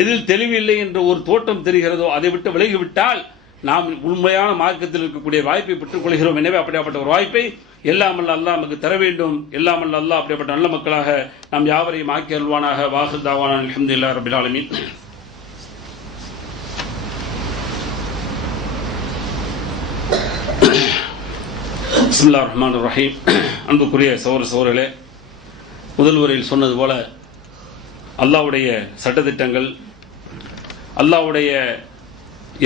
எதில் தெளிவில்லை என்ற ஒரு தோட்டம் தெரிகிறதோ அதை விட்டு விலகிவிட்டால் நாம் உண்மையான மார்க்கத்தில் இருக்கக்கூடிய வாய்ப்பை பெற்றுக் கொள்கிறோம். எனவே அப்படியாப்பட்ட ஒரு வாய்ப்பை எல்லாமல்ல அல்லாஹ் நமக்கு தர வேண்டும். எல்லாமல்ல அல்லாஹ் அப்படிப்பட்ட நல்ல மக்களாக நாம் யாவரையும் ஆக்கி அல்வானாக. வாஹிர் தாவானா அல்ஹம்துலில்லாஹி ரப்பில் ஆலமீன். பிஸ்மில்லாஹிர் ரஹ்மானிர் ரஹீம். அன்புக்குரிய சகோதரர்களே, முதல் வரையில் சொன்னது போல அல்லாஹ்வுடைய சட்டதிட்டங்கள், அல்லாஹ்வுடைய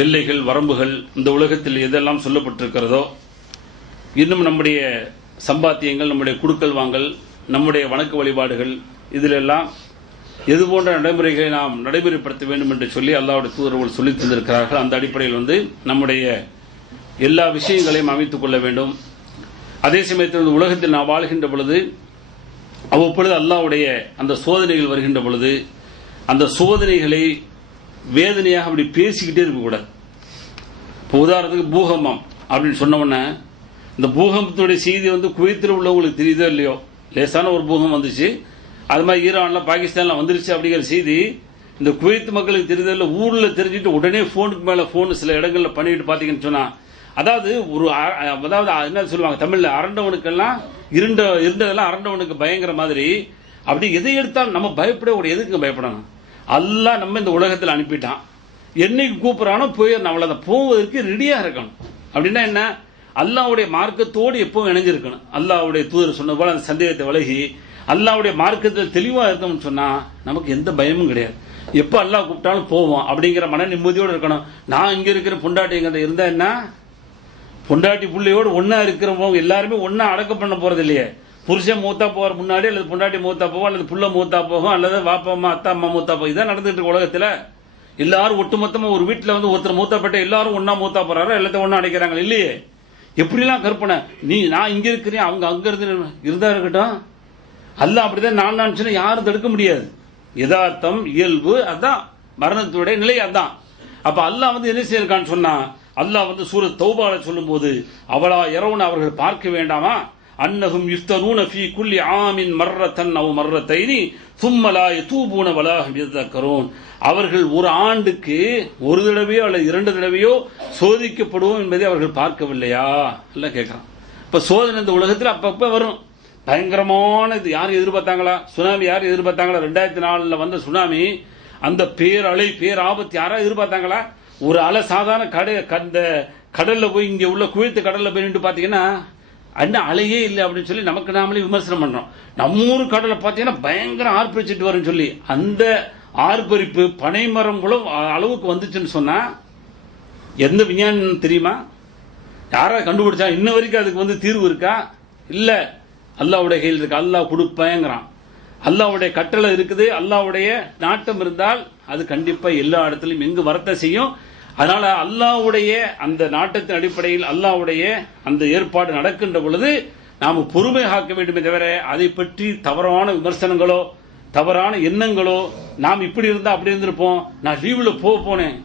எல்லைகள், வரம்புகள் இந்த உலகத்தில் எதெல்லாம் சொல்லப்பட்டிருக்கிறதோ, இன்னும் நம்முடைய சம்பாத்தியங்கள், நம்முடைய குடுக்கல் வாங்கல், நம்முடைய வணக்க வழிபாடுகள், இதிலெல்லாம் எது போன்ற நடைமுறைகளை நாம் நடைமுறைப்படுத்த வேண்டும் என்று சொல்லி அல்லாஹ்வுடைய தூதர்கள் சொல்லி தந்திருக்கிறார்கள். அந்த அடிப்படையில் நம்முடைய எல்லா விஷயங்களையும் அமைத்துக் கொள்ள வேண்டும். அதே சமயத்தில் உலகத்தில் நாம் வாழ்கின்ற பொழுது அவ்வப்பொழுது அல்லாஹ்வுடைய அந்த சோதனைகள் வருகின்ற பொழுது அந்த சோதனைகளை வேதனையாக அப்படி பேசிக்கிட்டே இருக்கக்கூடாது. இப்போ உதாரணத்துக்கு பூகம்பம் அப்படின்னு சொன்ன உடனே இந்த பூகம்பத்துடைய செய்தி குவைத்தில் உள்ளவங்களுக்கு தெரியுதோ இல்லையோ, லேசான ஒரு பூகம்பம் வந்துச்சு, அது மாதிரி ஈரான்ல பாகிஸ்தான்ல வந்துருச்சு அப்படிங்கிற செய்தி இந்த குவைத் மக்களுக்கு தெரியுதோ, ஊரில் தெரிஞ்சுட்டு உடனே போனுக்கு மேல போன் சில இடங்கள்ல பண்ணிட்டு பாத்தீங்கன்னு சொன்னா, அதாவது என்ன சொல்லுவாங்க தமிழ்ல, அரண்டவனுக்கெல்லாம் இருண்டதெல்லாம் அரண்டவனுக்கு பயங்கர மாதிரி. அப்படி எதை எடுத்தாலும் நம்ம பயப்பட, எதுக்கு பயப்படணும்? அல்லாஹ் நம்ம இந்த உலகத்தில் அனுப்பிட்டான், என்னைக்கு கூப்பிடறானோ போயிடணும், அவ்வளவுதான். போவதற்கு ரெடியா இருக்கணும். அப்படின்னா என்ன? அல்லாஹ்வுடைய மார்க்கத்தோடு எப்பவும் இணைஞ்சிருக்கணும். அல்லாஹ்வுடைய தூதர் சொன்ன போல அந்த சந்தேகத்தை விலகி அல்லாஹ்வுடைய மார்க்கத்தில் தெளிவா இருக்கணும்னு சொன்னா நமக்கு எந்த பயமும் கிடையாது. எப்ப அல்லாஹ் கூப்பிட்டாலும் போவோம் அப்படிங்கிற மன நிம்மதியோடு இருக்கணும். நான் இங்க இருக்கிற பொண்டாட்டி எங்கிட்ட இருந்தா என்ன, பொண்டாட்டி பிள்ளையோடு ஒன்னா இருக்கிறவங்க எல்லாருமே ஒன்னா அடக்கம் பண்ண போறது இல்லையே. புருஷன் மூத்தா போற முன்னாடி அல்லது பொண்டாட்டி மூத்தா போவோம், அல்லது புள்ள மூத்தா போகும், அல்லது வாப்பா அம்மா அத்தா அம்மா மூத்தா போகும். இதான் நடந்துட்டு இருக்கு உலகத்துல. எல்லாரும் ஒட்டுமொத்தமா ஒரு வீட்டுல ஒருத்தர் மூத்தாப்பட்ட எல்லாரும் ஒன்னா மூத்தா போறாரோ, எல்லாத்தையும் ஒன்னா அடைக்கிறாங்க இல்லையே. எப்படிலாம் கற்பனை? நான் இங்க இருக்கிறேன், அவங்க அங்க இருந்தா இருக்கட்டும். அல்லாஹ் அப்படிதான் நான் சொன்ன யாரும் தடுக்க முடியாது. யதார்த்தம், இயல்பு, அதான் மரணத்துடைய நிலை. அதான் அப்ப அல்லாஹ் என்ன செய்யிருக்கான்னு சொன்னா, அல்லாஹ் சூரத் தௌபால சொல்லும் போது அவளா இரவுன அவர்கள் பார்க்க வேண்டாமா, அன்னஹும் யுஃப்தனூன ஃபீ குல்லி ஆமின் மர்ரத்தன் அவ் மர்ரத்தைனி சும்ம லா யதூபூன வலா ஹும் யதக்கரூன். அவர்கள் ஒரு ஆண்டுக்கு ஒரு தடவையோ அல்லது 2 தடவையோ சோதிக்கப்படுவோம் என்பதை அவர்கள் பார்க்கவில்லையா இல்ல கேட்கிறான். இப்ப சோதனை இந்த உலகத்தில் அப்பப்ப வரும். பயங்கரமான இது யாரும் எதிர்பார்த்தாங்களா? சுனாமி யாரும் எதிர்பார்த்தாங்களா? 2004 வந்த சுனாமி, அந்த பேரலை பேராபத்து யாராவது எதிர்பார்த்தாங்களா? ஒரு அலை சாதாரண கடல்ல போய் இங்க உள்ள குவைத்து கடல்ல போய் நின்று பாத்தீங்கன்னா அண்ணன் அலையே இல்லை அப்படின்னு சொல்லி நமக்கு நாமளே விமர்சனம் பண்றோம். நம்ம ஊர் கடலை பார்த்தீங்கன்னா பயங்கர ஆர்ப்பரிச்சுட்டு வரும்னு சொல்லி அந்த ஆர்ப்பரிப்பு பனைமரம் கூட அளவுக்கு வந்துச்சுன்னு சொன்னா எந்த விஞ்ஞானி தெரியுமா? யாராவது கண்டுபிடிச்சா? இன்ன வரைக்கும் அதுக்கு தீர்வு இருக்கா? இல்ல. அல்லாஹ்வுடைய கையில் இருக்கு. அல்லாஹ் கொடுப்பேங்கிறான். அல்லாஹ்வுடைய கட்டளை இருக்குது. அல்லாஹ்வுடைய நாட்டம் இருந்தால் அது கண்டிப்பா எல்லா இடத்துலையும் எங்கு வரத்தை செய்யும். அதனால அல்லாஹ்வுடைய அந்த நாட்டத்தின் அடிப்படையில் அல்லாஹ்வுடைய அந்த ஏற்பாடு நடக்கின்ற பொழுது நாம் பொறுமை காக்க வேண்டுமே தவிர அதை பற்றி தவறான விமர்சனங்களோ தவறான எண்ணங்களோ நாம் இப்படி இருந்தா அப்படி இருந்திருப்போம், நான் லீவ்ல போனேன்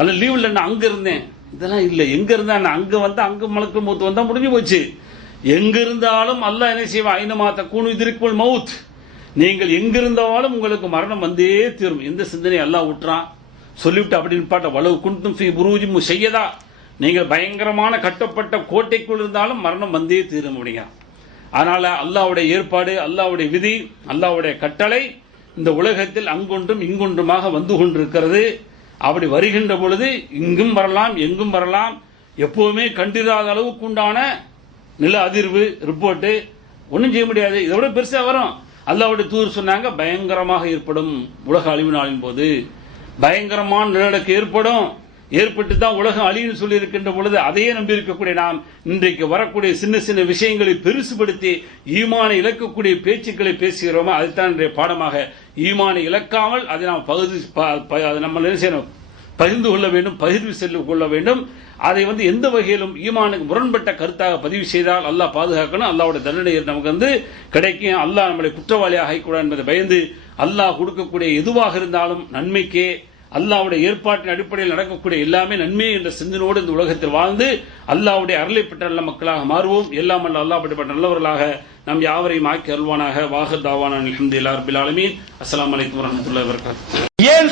அல்ல லீவ்ல நான் அங்க இருந்தேன், இதெல்லாம் இல்லை. எங்க இருந்தா அங்க வந்தா அங்க மலக்கு மூத்து வந்தா முடிஞ்சு போச்சு. எங்க இருந்தாலும் அல்லாஹ் என்ன செய்வான்? ஐனமா தக்கூனு யுத்ரிக்குல் மவுத். நீங்கள் எங்கிருந்தாலும் உங்களுக்கு மரணம் வந்தே தீரும். எந்த சிந்தனை அல்லாஹ் விட்டுறான் சொல்லிவிட்டு அப்படி நிப்பாட்ட வலவு குன்தும் ஃபீ புரூஜின் முஷய்யதா, நீங்கள் பயங்கரமான கட்டப்பட்ட கோட்டைக்குள் இருந்தாலும் மரணம் வந்தே தீரும் அப்படிங்க. அதனால அல்லாஹ்வுடைய ஏற்பாடு, அல்லாஹ்வுடைய விதி, அல்லாஹ்வுடைய கட்டளை இந்த உலகத்தில் அங்கொன்றும் இங்கொன்றுமாக வந்து கொண்டிருக்கிறது. அப்படி வருகின்ற பொழுது இங்கும் வரலாம் எங்கும் வரலாம். எப்பவுமே கண்டிராத அளவுக்கு உண்டான நில அதிர்வு ரிப்போர்ட் ஒன்றும் செய்ய முடியாது. இதை விட பெருசா வரும். அல்லாஹ்வுடைய தூதர் சொன்னாங்க பயங்கரமாக ஏற்படும் உலக அழிவு நாளின் போது பயங்கரமான நிலநடுக்கு ஏற்படும். ஏற்பட்டு தான் உலகம் அழிவுன்னு சொல்லி இருக்கின்ற பொழுது அதையே நம்பி இருக்கக்கூடிய நாம் இன்றைக்கு வரக்கூடிய சின்ன சின்ன விஷயங்களை பெருசுபடுத்தி ஈமானை இழக்கக்கூடிய பேச்சுக்களை பேசுகிறோமோ அதுதான் இன்றைய பாடமாக. ஈமானை இழக்காமல் அதை நாம் நம்ம என்ன செய்யணும்? பகிர்ந்து கொள்ள வேண்டும், பகிர்வு செல்ல கொள்ள வேண்டும். அதை எந்த வகையிலும் ஈமானுக்கு முரண்பட்ட கருத்தாக பதிவு செய்தால் அல்லாஹ் பாதுகாக்கணும். அல்லாஹ்வுடைய தண்டனை நமக்கு கிடைக்கும். அல்லாஹ் நம்மளை குற்றவாளியாக ஆகிக்கூடாது என்பதை பயந்து அல்லாஹ் கொடுக்கக்கூடிய எதுவாக இருந்தாலும் நன்மைக்கே, அல்லாஹ்வுடைய ஏற்பாட்டின் அடிப்படையில் நடக்கக்கூடிய எல்லாமே நன்மை என்ற சிந்தனோடு இந்த உலகத்தில் வாழ்ந்து அல்லாஹ்வுடைய அருளை பெற்ற நல்ல மக்களாக மாறுவோம். எல்லாம் அல்ல அல்லாஹ் அப்படிப்பட்ட நல்லவர்களாக நம் யாவரையும் ஆக்கி அருள்வானாக. வாஹிர் தாவானா அல்ஹம்துலில்லாஹி ரப்பில் ஆலமீன். அஸ்ஸலாமு அலைக்கும் வரஹ்மத்துல்லாஹி வபரகாத்துஹு.